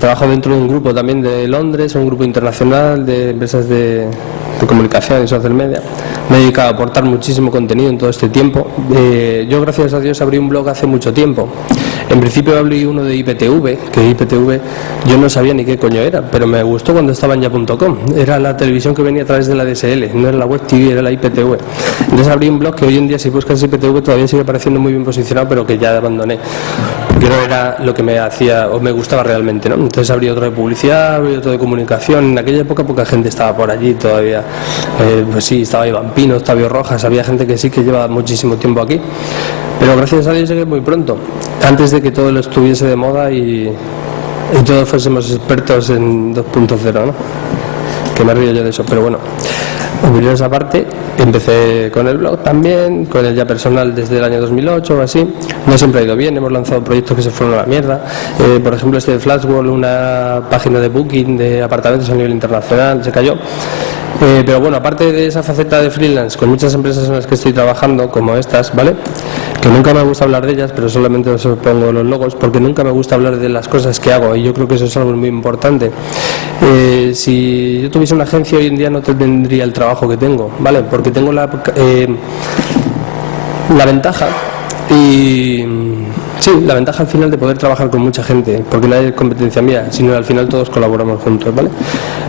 Trabajo dentro de un grupo también de Londres, un grupo internacional de empresas de comunicación y social media. Me he dedicado a aportar muchísimo contenido en todo este tiempo. Yo, gracias a Dios, abrí un blog hace mucho tiempo. En principio abrí uno de IPTV, que IPTV yo no sabía ni qué coño era, pero me gustó cuando estaba en ya.com. Era la televisión que venía a través de la DSL, no era la web TV, era la IPTV. Entonces abrí un blog que hoy en día, si buscas IPTV, todavía sigue apareciendo muy bien posicionado, pero que ya abandoné, porque no era lo que me hacía o me gustaba realmente, ¿no? Entonces abrí otro de publicidad, abrí otro de comunicación. En aquella época poca gente estaba por allí todavía. Pues sí, estaba Iván Pino, Octavio Rojas, había gente que sí que lleva muchísimo tiempo aquí. Pero gracias a Dios llegué muy pronto, antes de que todo lo estuviese de moda y todos fuésemos expertos en 2.0, ¿no? Que me río yo de eso, pero bueno. Olvidé esa parte, empecé con el blog también, con el ya personal desde el año 2008 o así. No siempre ha ido bien, hemos lanzado proyectos que se fueron a la mierda. Por ejemplo, este de Flashwall, una página de booking de apartamentos a nivel internacional, se cayó. Pero bueno, aparte de esa faceta de freelance, con muchas empresas en las que estoy trabajando, como estas, ¿vale? Que nunca me gusta hablar de ellas, pero solamente os pongo los logos, porque nunca me gusta hablar de las cosas que hago, y yo creo que eso es algo muy importante. Si yo tuviese una agencia hoy en día no tendría el trabajo que tengo, ¿vale? Porque tengo la ventaja la ventaja al final de poder trabajar con mucha gente, porque no hay competencia mía, sino al final todos colaboramos juntos, ¿vale?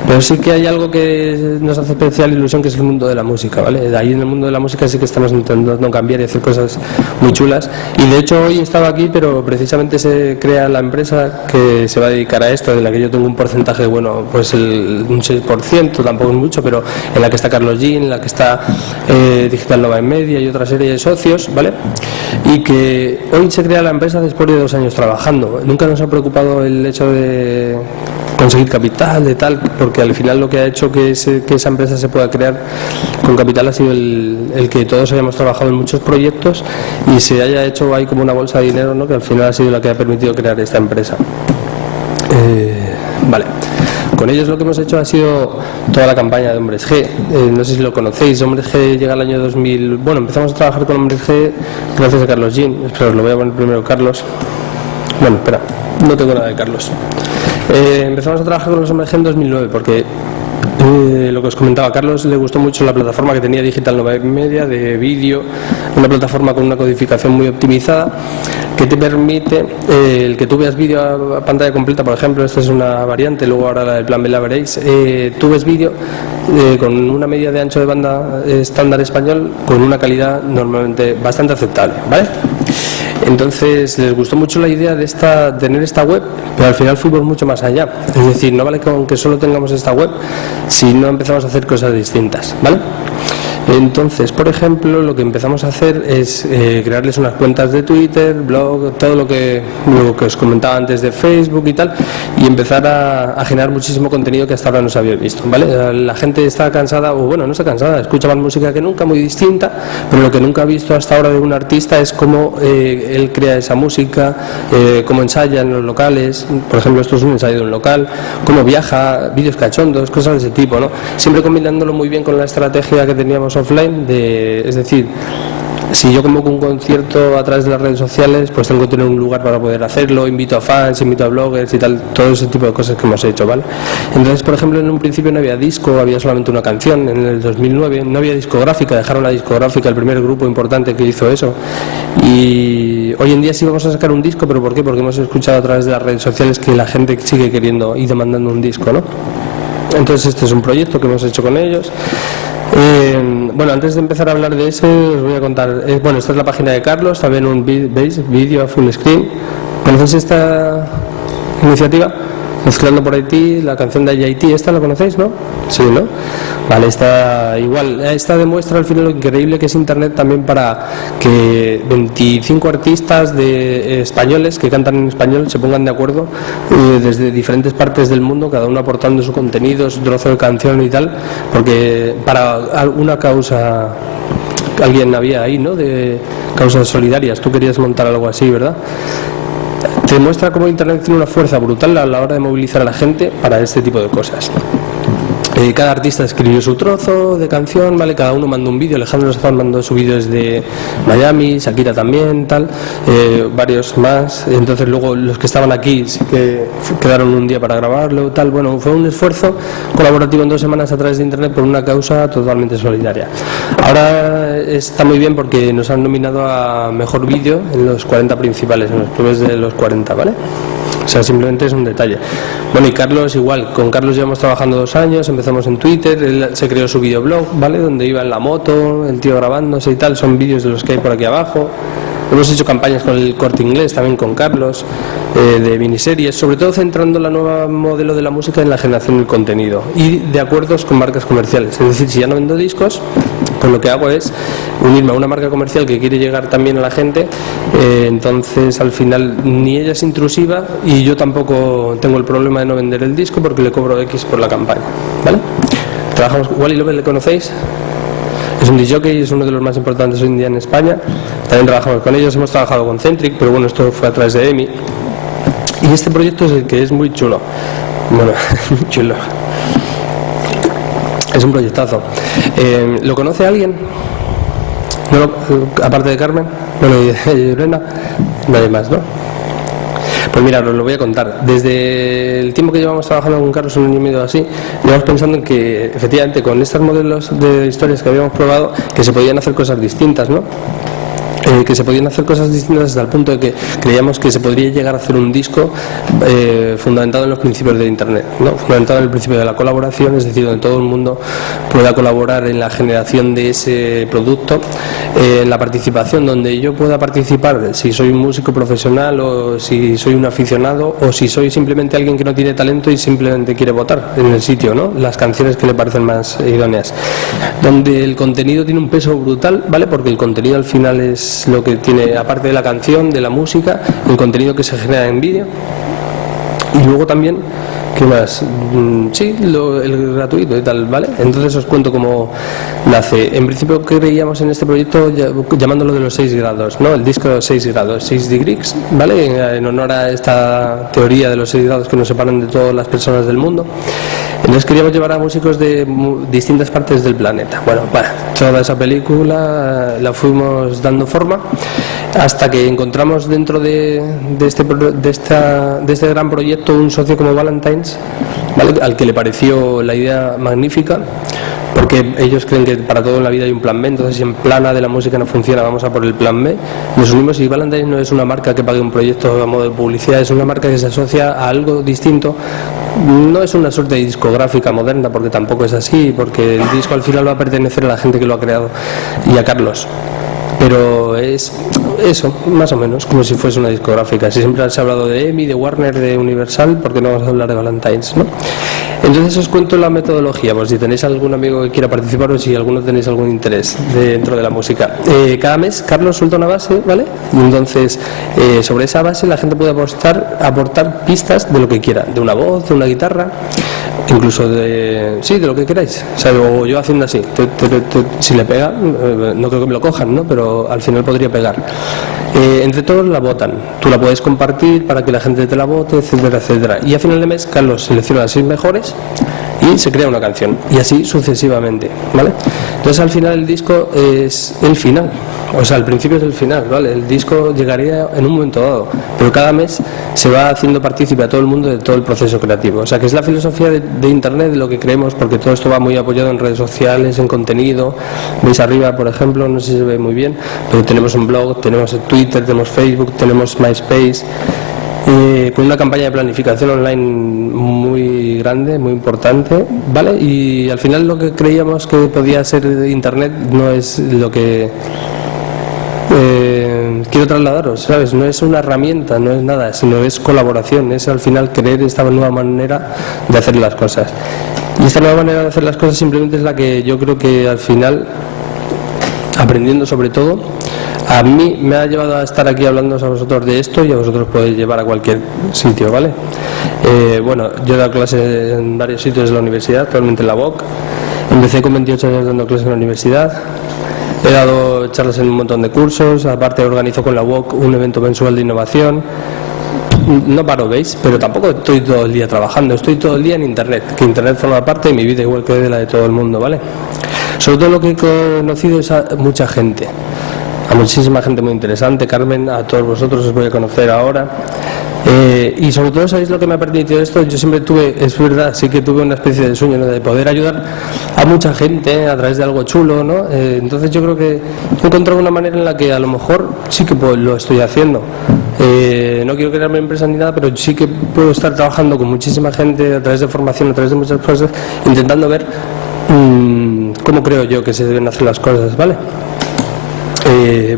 Pero sí que hay algo que nos hace especial ilusión, que es el mundo de la música, ¿vale? Ahí en el mundo de la música sí que estamos intentando cambiar y hacer cosas muy chulas. Y de hecho hoy estaba aquí, pero precisamente se crea la empresa que se va a dedicar a esto, de la que yo tengo un porcentaje, bueno, pues un 6%, tampoco es mucho, pero en la que está Carlos Jean, en la que está Digital Nova en Media y otra serie de socios, ¿vale? Y que hoy se crea la empresa después de 2 años trabajando. Nunca nos ha preocupado el hecho de conseguir capital, de tal, porque al final lo que ha hecho que esa empresa se pueda crear con capital ha sido el que todos hayamos trabajado en muchos proyectos y se haya hecho ahí como una bolsa de dinero, ¿no? Que al final ha sido la que ha permitido crear esta empresa. Vale. Con ellos lo que hemos hecho ha sido toda la campaña de Hombres G. No sé si lo conocéis. Hombres G llega al año 2000. Bueno, empezamos a trabajar con Hombres G gracias a Carlos Jean. Espera, os lo voy a poner primero Carlos. Bueno, espera, no tengo nada de Carlos. Empezamos a trabajar con los Hombres G en 2009 porque lo que os comentaba, a Carlos le gustó mucho la plataforma que tenía Digital Nova Media de vídeo, una plataforma con una codificación muy optimizada que te permite el que tú veas vídeo a pantalla completa. Por ejemplo, esta es una variante, luego ahora la del plan B la veréis. Tú ves vídeo con una media de ancho de banda estándar español con una calidad normalmente bastante aceptable, ¿vale? Entonces les gustó mucho la idea de tener esta web, pero al final fuimos mucho más allá. Es decir, no vale con que solo tengamos esta web si no empezamos a hacer cosas distintas, ¿vale? Entonces, por ejemplo, lo que empezamos a hacer es crearles unas cuentas de Twitter, blog, todo lo que os comentaba antes de Facebook y tal, y empezar a generar muchísimo contenido que hasta ahora no se había visto, ¿vale? La gente está cansada, o bueno, no está cansada, escucha más música que nunca, muy distinta, pero lo que nunca ha visto hasta ahora de un artista es cómo él crea esa música, cómo ensaya en los locales. Por ejemplo, esto es un ensayo de un local, cómo viaja, vídeos cachondos, cosas de ese tipo, ¿no? Siempre combinándolo muy bien con la estrategia que teníamos offline, es decir, si yo convoco un concierto a través de las redes sociales, pues tengo que tener un lugar para poder hacerlo, invito a fans, invito a bloggers y tal, todo ese tipo de cosas que hemos hecho, ¿vale? Entonces, por ejemplo, en un principio no había disco, había solamente una canción. En el 2009 no había discográfica, dejaron la discográfica, el primer grupo importante que hizo eso. Y hoy en día sí vamos a sacar un disco, ¿pero por qué? Porque hemos escuchado a través de las redes sociales que la gente sigue queriendo y demandando un disco, ¿no? Entonces este es un proyecto que hemos hecho con ellos. Bueno, antes de empezar a hablar de ese, os voy a contar. Bueno, esta es la página de Carlos, también veis vídeo a full screen. ¿Conoces esta iniciativa? Mezclando por Haití, la canción de Haití, ¿esta la conocéis, no? Sí, ¿no? Vale, esta demuestra al final lo increíble que es Internet también para que 25 artistas españoles que cantan en español se pongan de acuerdo desde diferentes partes del mundo, cada uno aportando su contenido, su trozo de canción y tal, porque para alguna causa, alguien había ahí, ¿no?, de causas solidarias, tú querías montar algo así, ¿verdad? Te demuestra cómo Internet tiene una fuerza brutal a la hora de movilizar a la gente para este tipo de cosas. Cada artista escribió su trozo de canción, ¿vale? Cada uno mandó un vídeo. Alejandro Sanz mandó su vídeo desde Miami, Shakira también, tal, varios más. Entonces luego los que estaban aquí sí que quedaron un día para grabarlo, tal. Bueno, fue un esfuerzo colaborativo en 2 semanas a través de Internet por una causa totalmente solidaria. Ahora está muy bien porque nos han nominado a Mejor Vídeo en los 40 principales, en los clubes de los 40, ¿vale? O sea, simplemente es un detalle. Bueno, y Carlos igual, con Carlos llevamos trabajando 2 años, empezamos en Twitter, él se creó su videoblog, ¿vale?, donde iba en la moto, el tío grabándose y tal, son vídeos de los que hay por aquí abajo. Hemos hecho campañas con el Corte Inglés, también con Carlos, de miniseries, sobre todo centrando la nueva modelo de la música en la generación del contenido y de acuerdos con marcas comerciales. Es decir, si ya no vendo discos, pues lo que hago es unirme a una marca comercial que quiere llegar también a la gente, entonces al final ni ella es intrusiva y yo tampoco tengo el problema de no vender el disco porque le cobro X por la campaña, ¿vale? Trabajamos, Wally López, ¿le conocéis? Es un disc-jockey, es uno de los más importantes hoy en día en España. También trabajamos con ellos, hemos trabajado con Centric, pero bueno, esto fue a través de EMI. Y este proyecto es el que es muy chulo. Bueno, muy chulo. Es un proyectazo. ¿Lo conoce alguien? ¿No aparte de Carmen? Bueno, y Lorena, nadie más, ¿no? Pues mira, os lo voy a contar. Desde el tiempo que llevamos trabajando con Carlos, 1 año y medio así, llevamos pensando en que efectivamente con estos modelos de historias que habíamos probado, que se podían hacer cosas distintas, ¿no? Que se podían hacer cosas distintas hasta el punto de que creíamos que se podría llegar a hacer un disco fundamentado en los principios de Internet, ¿no? Fundamentado en el principio de la colaboración, es decir, donde todo el mundo pueda colaborar en la generación de ese producto, en la participación, donde yo pueda participar si soy un músico profesional o si soy un aficionado o si soy simplemente alguien que no tiene talento y simplemente quiere votar en el sitio, ¿no?, las canciones que le parecen más idóneas, donde el contenido tiene un peso brutal, ¿vale?, porque el contenido al final es lo que tiene, aparte de la canción, de la música, el contenido que se genera en vídeo. Y luego también, ¿qué más? Sí, el gratuito y tal, ¿vale? Entonces os cuento cómo nace. En principio creíamos en este proyecto llamándolo de los 6 grados, ¿no? El disco de los 6 grados, 6 degrees, ¿vale? En honor a esta teoría de los 6 grados que nos separan de todas las personas del mundo. Entonces queríamos llevar a músicos de distintas partes del planeta. Bueno, toda esa película la fuimos dando forma hasta que encontramos dentro de este gran proyecto un socio como Valentines, ¿vale?, al que le pareció la idea magnífica, porque ellos creen que para todo en la vida hay un plan B, entonces si en plan A de la música no funciona, vamos a por el plan B. Nos unimos y Valentines no es una marca que pague un proyecto a modo de publicidad, es una marca que se asocia a algo distinto. No es una suerte de discográfica moderna, porque tampoco es así, porque el disco al final va a pertenecer a la gente que lo ha creado y a Carlos. Pero es eso, más o menos, como si fuese una discográfica. Si siempre se ha hablado de EMI, de Warner, de Universal, ¿por qué no vamos a hablar de Valentines, no? Entonces os cuento la metodología, por si tenéis algún amigo que quiera participar o si alguno tenéis algún interés dentro de la música. Cada mes Carlos suelta una base, ¿vale? Y entonces sobre esa base la gente puede aportar pistas de lo que quiera, de una voz, de una guitarra, incluso de lo que queráis. O sea, o yo haciendo así, si le pega, no creo que me lo cojan, ¿no?, pero al final podría pegar. Entre todos la votan, tú la puedes compartir para que la gente te la vote, etcétera, etcétera. Y a final de mes Carlos selecciona las 6 mejores y se crea una canción, y así sucesivamente, ¿vale? Entonces al final el disco es el final, o sea, al principio es el final, ¿vale? El disco llegaría en un momento dado, pero cada mes se va haciendo partícipe a todo el mundo de todo el proceso creativo. O sea, que es la filosofía de Internet, de lo que creemos, porque todo esto va muy apoyado en redes sociales, en contenido. Veis arriba, por ejemplo, no sé si se ve muy bien, pero tenemos un blog, tenemos Twitter, tenemos Facebook, tenemos MySpace, con una campaña de planificación online muy grande, muy importante, ¿vale? Y al final lo que creíamos que podía ser Internet no es lo que quiero trasladaros, ¿sabes? No es una herramienta, no es nada, sino es colaboración, es al final creer esta nueva manera de hacer las cosas. Y esta nueva manera de hacer las cosas simplemente es la que yo creo que al final, aprendiendo sobre todo, a mí me ha llevado a estar aquí hablando a vosotros de esto y a vosotros podéis llevar a cualquier sitio, ¿vale? Bueno, yo he dado clases en varios sitios de la universidad, actualmente en la UOC. Empecé con 28 años dando clases en la universidad. He dado charlas en un montón de cursos, aparte organizo con la UOC un evento mensual de innovación. No paro, ¿veis? Pero tampoco estoy todo el día trabajando, estoy todo el día en Internet, que Internet forma parte de mi vida igual que de la de todo el mundo, ¿vale? Sobre todo lo que he conocido es a mucha gente, a muchísima gente muy interesante. Carmen, a todos vosotros os voy a conocer ahora. Y sobre todo, ¿sabéis lo que me ha permitido esto? Yo siempre tuve, es verdad, sí que tuve una especie de sueño, ¿no?, de poder ayudar a mucha gente a través de algo chulo, ¿no? Entonces yo creo que he encontrado una manera en la que a lo mejor sí que lo estoy haciendo. No quiero crearme empresa ni nada, pero sí que puedo estar trabajando con muchísima gente a través de formación, a través de muchas cosas, intentando ver cómo creo yo que se deben hacer las cosas, ¿vale?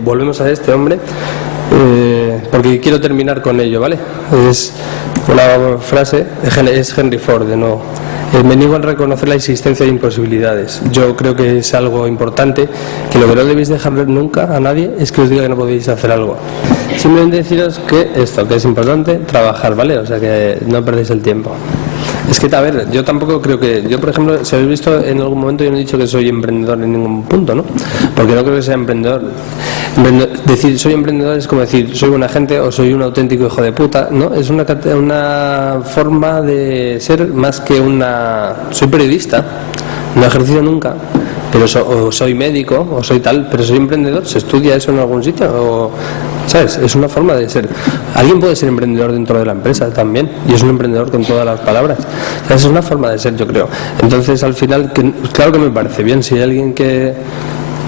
Volvemos a este hombre, porque quiero terminar con ello, ¿vale? Es una frase, es Henry Ford de nuevo. Me niego a reconocer la existencia de imposibilidades. Yo creo que es algo importante, que lo que no debéis dejar nunca a nadie es que os diga que no podéis hacer algo. Simplemente deciros que esto, que es importante, trabajar, ¿vale? O sea, que no perdéis el tiempo. Es que, a ver, yo tampoco creo que... Yo, por ejemplo, si habéis visto en algún momento, yo no he dicho que soy emprendedor en ningún punto, ¿no? Porque no creo que sea emprendedor. Decir soy emprendedor es como decir soy buena gente o soy un auténtico hijo de puta, ¿no? Es una forma de ser más que una... Soy periodista, no he ejercido nunca, pero o soy médico o soy tal, pero soy emprendedor. ¿Se estudia eso en algún sitio? O, ¿sabes? Es una forma de ser. Alguien puede ser emprendedor dentro de la empresa también, y es un emprendedor con todas las palabras. ¿Sabes? Es una forma de ser, yo creo. Entonces, al final, claro que me parece bien. Si hay alguien que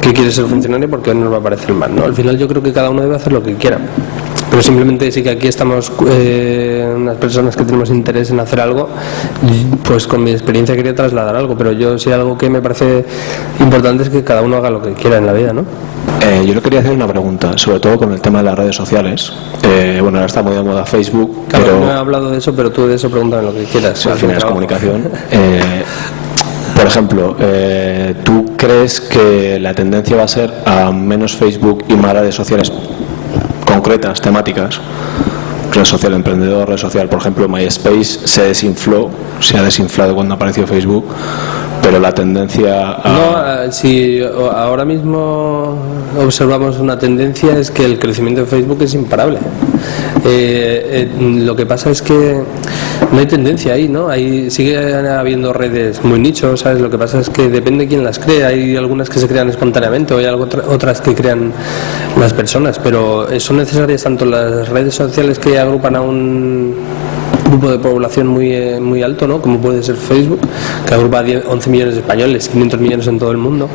quiere ser funcionario, porque no nos va a parecer mal, ¿no? Al final yo creo que cada uno debe hacer lo que quiera, pero simplemente sí que aquí estamos unas personas que tenemos interés en hacer algo, pues con mi experiencia quería trasladar algo, pero yo sí, algo que me parece importante es que cada uno haga lo que quiera en la vida, ¿no? Yo le quería hacer una pregunta, sobre todo con el tema de las redes sociales. Bueno, ahora está muy de moda Facebook, claro, pero... no he hablado de eso, pero tú de eso pregúntame lo que quieras. Sí, al final es comunicación. Por ejemplo, ¿tú crees que la tendencia va a ser a menos Facebook y más redes sociales concretas, temáticas? Red social emprendedor, red social, por ejemplo, MySpace se ha desinflado cuando apareció Facebook, pero la tendencia a... No, si ahora mismo observamos una tendencia es que el crecimiento de Facebook es imparable. Lo que pasa es que no hay tendencia ahí, ¿no? Sigue habiendo redes muy nichos, ¿sabes? Lo que pasa es que depende de quién las crea. Hay algunas que se crean espontáneamente, o hay otras que crean las personas, pero son necesarias tanto las redes sociales que agrupan a un grupo de población muy alto, ¿no?, como puede ser Facebook, que agrupa a 11 millones de españoles, 500 millones en todo el mundo.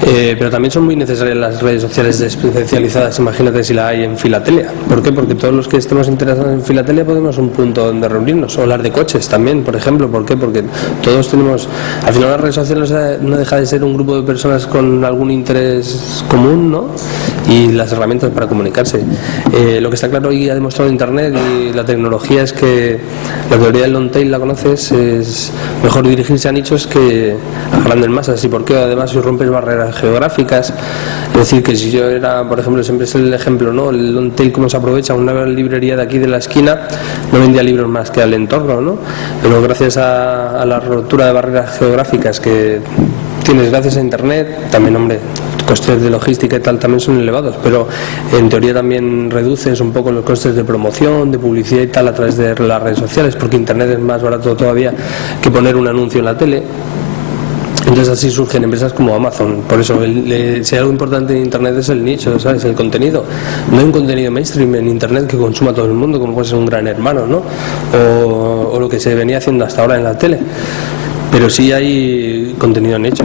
Pero también son muy necesarias las redes sociales especializadas. Imagínate si la hay en filatelia. ¿Por qué? Porque todos los que estemos interesados en filatelia podemos un punto donde reunirnos. O hablar de coches también, por ejemplo. ¿Por qué? Porque todos tenemos... Al final las redes sociales no deja de ser un grupo de personas con algún interés común, ¿no?, y las herramientas para comunicarse. Lo que está claro y ha demostrado Internet y la tecnología es que la teoría del long tail, la conoces, es mejor dirigirse a nichos que a grandes masas. ¿Y por qué? Además, si rompes barreras geográficas, es decir, que si yo era, por ejemplo, siempre es el ejemplo, ¿no?, el long tail, cómo se aprovecha. Una librería de aquí de la esquina no vendía libros más que al entorno, ¿no?, pero gracias a la ruptura de barreras geográficas que tienes gracias a Internet, también, hombre, costes de logística y tal también son elevados, pero en teoría también reduces un poco los costes de promoción, de publicidad y tal a través de las redes sociales, porque Internet es más barato todavía que poner un anuncio en la tele. Entonces así surgen empresas como Amazon. Por eso, si hay algo importante en Internet es el nicho, ¿sabes?, el contenido. No hay un contenido mainstream en Internet que consuma todo el mundo, como puede ser un Gran Hermano, ¿no?, o lo que se venía haciendo hasta ahora en la tele. Pero sí hay contenido nicho,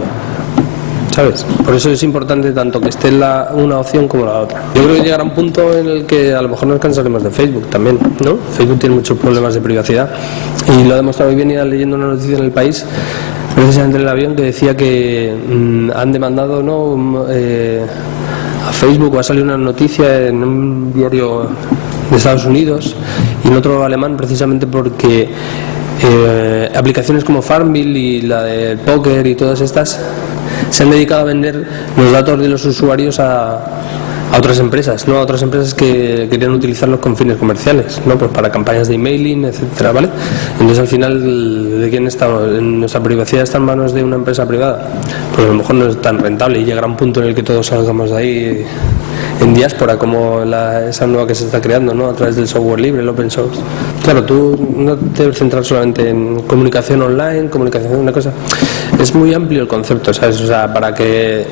¿sabes? Por eso es importante tanto que esté una opción como la otra. Yo creo que llegará un punto en el que a lo mejor nos cansaremos de Facebook también, ¿no? Facebook tiene muchos problemas de privacidad y lo ha demostrado. Hoy venía leyendo una noticia en El País, precisamente en el avión, que decía que han demandado, ¿no?, a Facebook, va a salir una noticia en un diario de Estados Unidos y en otro alemán, precisamente porque aplicaciones como Farmville y la de póker y todas estas se han dedicado a vender los datos de los usuarios a otras empresas, ¿no? A otras empresas que querían utilizarlos con fines comerciales, ¿no? Pues para campañas de emailing, etcétera, ¿vale? Entonces al final, ¿de quién estamos? ¿Nuestra privacidad está en manos de una empresa privada? Pues a lo mejor no es tan rentable y llegará un punto en el que todos salgamos de ahí en diáspora, como esa nueva que se está creando, ¿no? A través del software libre, el open source. Claro, tú no te debes centrar solamente en comunicación online, comunicación, una cosa. Es muy amplio el concepto, ¿sabes? O sea, para que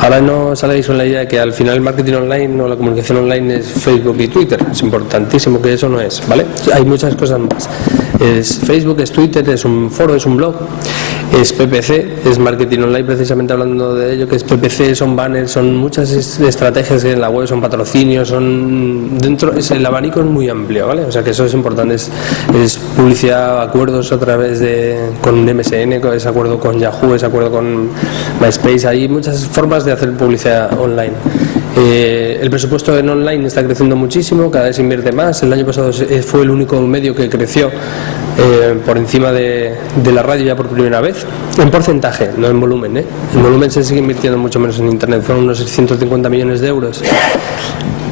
ahora no salgáis con la idea de que al final el marketing online o la comunicación online es Facebook y Twitter. Es importantísimo que eso no es, ¿vale? Hay muchas cosas más. Es Facebook, es Twitter, es un foro, es un blog, es PPC, es marketing online, precisamente hablando de ello, que es PPC, son banners, son muchas estrategias en la web, son patrocinios, el abanico es muy amplio, ¿vale? O sea que eso es importante, es publicidad, acuerdos a través con MSN, ese acuerdo con Yahoo, ese acuerdo con MySpace, hay muchas formas de hacer publicidad online. El presupuesto en online está creciendo muchísimo, cada vez se invierte más. El año pasado fue el único medio que creció por encima de la radio ya por primera vez, en porcentaje, no en volumen, ¿eh? En volumen se sigue invirtiendo mucho menos en internet, fueron unos 650 millones de euros.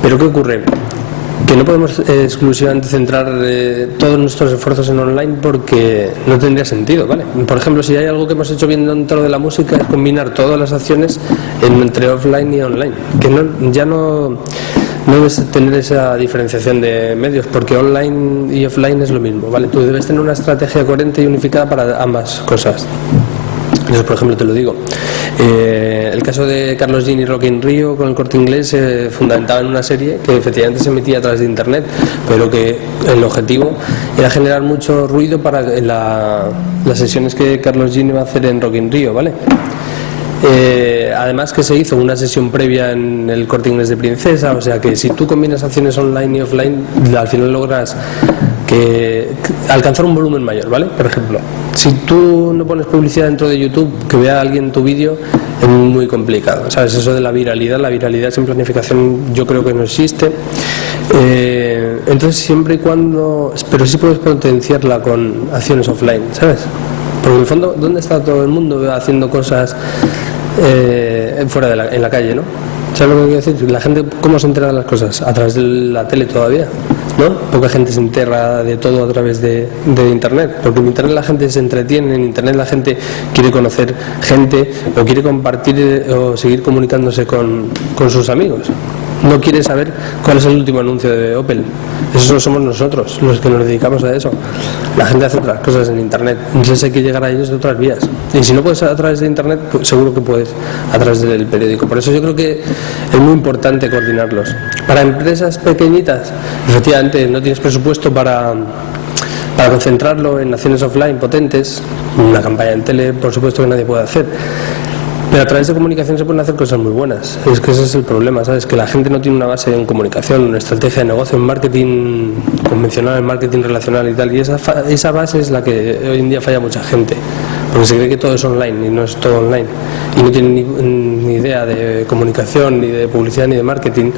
Pero ¿qué ocurre? Que no podemos exclusivamente centrar todos nuestros esfuerzos en online porque no tendría sentido, ¿vale? Por ejemplo, si hay algo que hemos hecho bien dentro de la música es combinar todas las acciones entre offline y online, que ya no debes tener esa diferenciación de medios porque online y offline es lo mismo, ¿vale? Tú debes tener una estrategia coherente y unificada para ambas cosas. Entonces, por ejemplo, te lo digo, el caso de Carlos Jean y Rock in Rio con el Corte Inglés se fundamentaba en una serie que efectivamente se emitía a través de internet, pero que el objetivo era generar mucho ruido para las sesiones que Carlos Jean iba a hacer en Rock in Rio, ¿vale? Además que se hizo una sesión previa en el Corte Inglés de Princesa, o sea que si tú combinas acciones online y offline, al final logras alcanzar un volumen mayor, ¿vale? Por ejemplo, si tú no pones publicidad dentro de YouTube, que vea alguien tu vídeo es muy complicado, ¿sabes? Eso de la viralidad sin planificación yo creo que no existe. Entonces siempre y cuando, pero sí puedes potenciarla con acciones offline, ¿sabes? Porque en el fondo, ¿dónde está todo el mundo haciendo cosas fuera en la calle, ¿no? ¿Sabes lo que quiero decir? La gente, ¿cómo se entera de las cosas? A través de la tele todavía, ¿no? Poca gente se entera de todo a través de internet, porque en internet la gente se entretiene, en internet la gente quiere conocer gente o quiere compartir o seguir comunicándose con sus amigos. No quiere saber cuál es el último anuncio de Opel. Eso somos nosotros, los que nos dedicamos a eso. La gente hace otras cosas en internet, entonces hay que llegar a ellos de otras vías. Y si no puedes a través de internet, pues seguro que puedes a través del periódico. Por eso yo creo que es muy importante coordinarlos. Para empresas pequeñitas, efectivamente, no tienes presupuesto para concentrarlo en acciones offline potentes, una campaña en tele, por supuesto que nadie puede hacer. Pero a través de comunicación se pueden hacer cosas muy buenas. Es que ese es el problema, ¿sabes? Que la gente no tiene una base en comunicación, una estrategia de negocio, en marketing convencional, en marketing relacional y tal. Y esa base es la que hoy en día falla mucha gente. Porque se cree que todo es online y no es todo online. Y no tienen ni idea de comunicación, ni de publicidad, ni de marketing.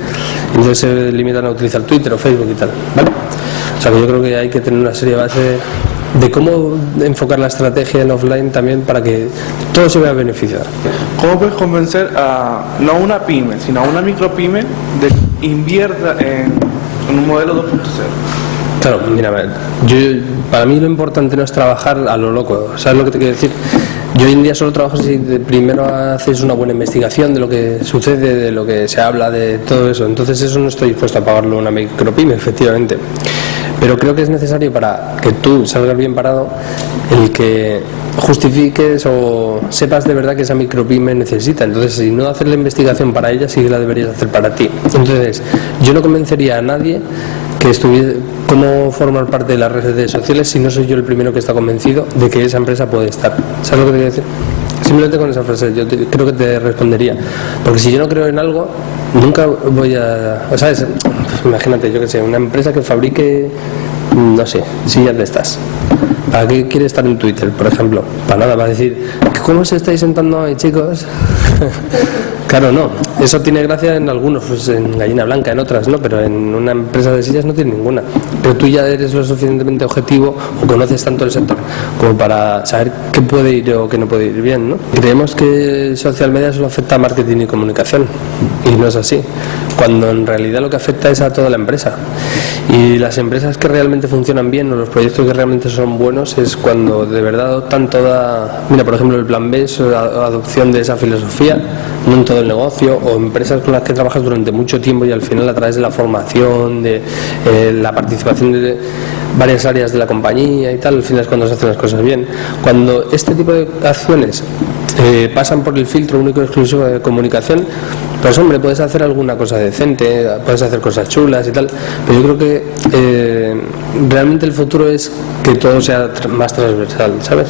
Entonces se limitan a utilizar Twitter o Facebook y tal, ¿vale? O sea que yo creo que hay que tener una serie de base de cómo enfocar la estrategia en offline también para que todo se vea beneficiado. ¿Cómo puedes convencer a no una pyme, sino a una micropyme de que invierta en un modelo 2.0? Claro, mira, para mí lo importante no es trabajar a lo loco, ¿sabes lo que te quiero decir? Yo hoy en día solo trabajo si primero haces una buena investigación de lo que sucede, de lo que se habla, de todo eso. Entonces eso no estoy dispuesto a pagarlo a una micropyme, efectivamente. Pero creo que es necesario para que tú salgas bien parado el que justifiques o sepas de verdad que esa micropyme necesita. Entonces, si no hacer la investigación para ella, sí que la deberías hacer para ti. Entonces, yo no convencería a nadie que estuviese cómo formar parte de las redes sociales si no soy yo el primero que está convencido de que esa empresa puede estar. ¿Sabes lo que te quiero decir? Simplemente con esa frase yo creo que te respondería, porque si yo no creo en algo nunca voy a, ¿sabes? Imagínate, yo que sé, una empresa que fabrique, no sé, sillas de estas. ¿Para qué quiere estar en Twitter, por ejemplo? Para nada, para decir, ¿cómo se estáis sentando hoy, chicos? Claro, no. Eso tiene gracia en algunos, pues en Gallina Blanca, en otras, ¿no? Pero en una empresa de sillas no tiene ninguna. Pero tú ya eres lo suficientemente objetivo o conoces tanto el sector como para saber qué puede ir o qué no puede ir bien, ¿no? Creemos que social media solo afecta a marketing y comunicación. Y no es así. Cuando en realidad lo que afecta es a toda la empresa. Y las empresas que realmente funcionan bien o los proyectos que realmente son buenos es cuando de verdad adoptan toda... Mira, por ejemplo, el plan B es la adopción de esa filosofía, no en todo el negocio, o empresas con las que trabajas durante mucho tiempo y al final a través de la formación, de la participación de varias áreas de la compañía y tal, al final es cuando se hacen las cosas bien. Cuando este tipo de acciones pasan por el filtro único y exclusivo de comunicación, pues hombre, puedes hacer alguna cosa decente, puedes hacer cosas chulas y tal, pero yo creo que realmente el futuro es que todo sea más transversal, ¿sabes?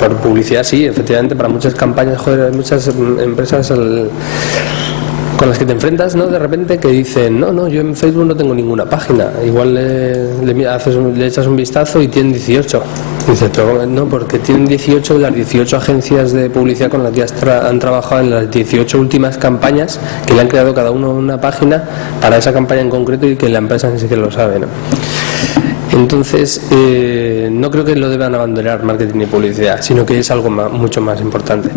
Por publicidad sí, efectivamente, para muchas campañas, joder, hay muchas empresas con las que te enfrentas, ¿no? De repente que dicen, no, yo en Facebook no tengo ninguna página. Igual le echas un vistazo y tienen 18. Dices, pero no, porque tienen 18 de las 18 agencias de publicidad con las que han trabajado en las 18 últimas campañas, que le han creado cada uno una página para esa campaña en concreto y que la empresa ni siquiera lo sabe, ¿no? Entonces, no creo que lo deban abandonar marketing y publicidad, sino que es algo mucho más importante.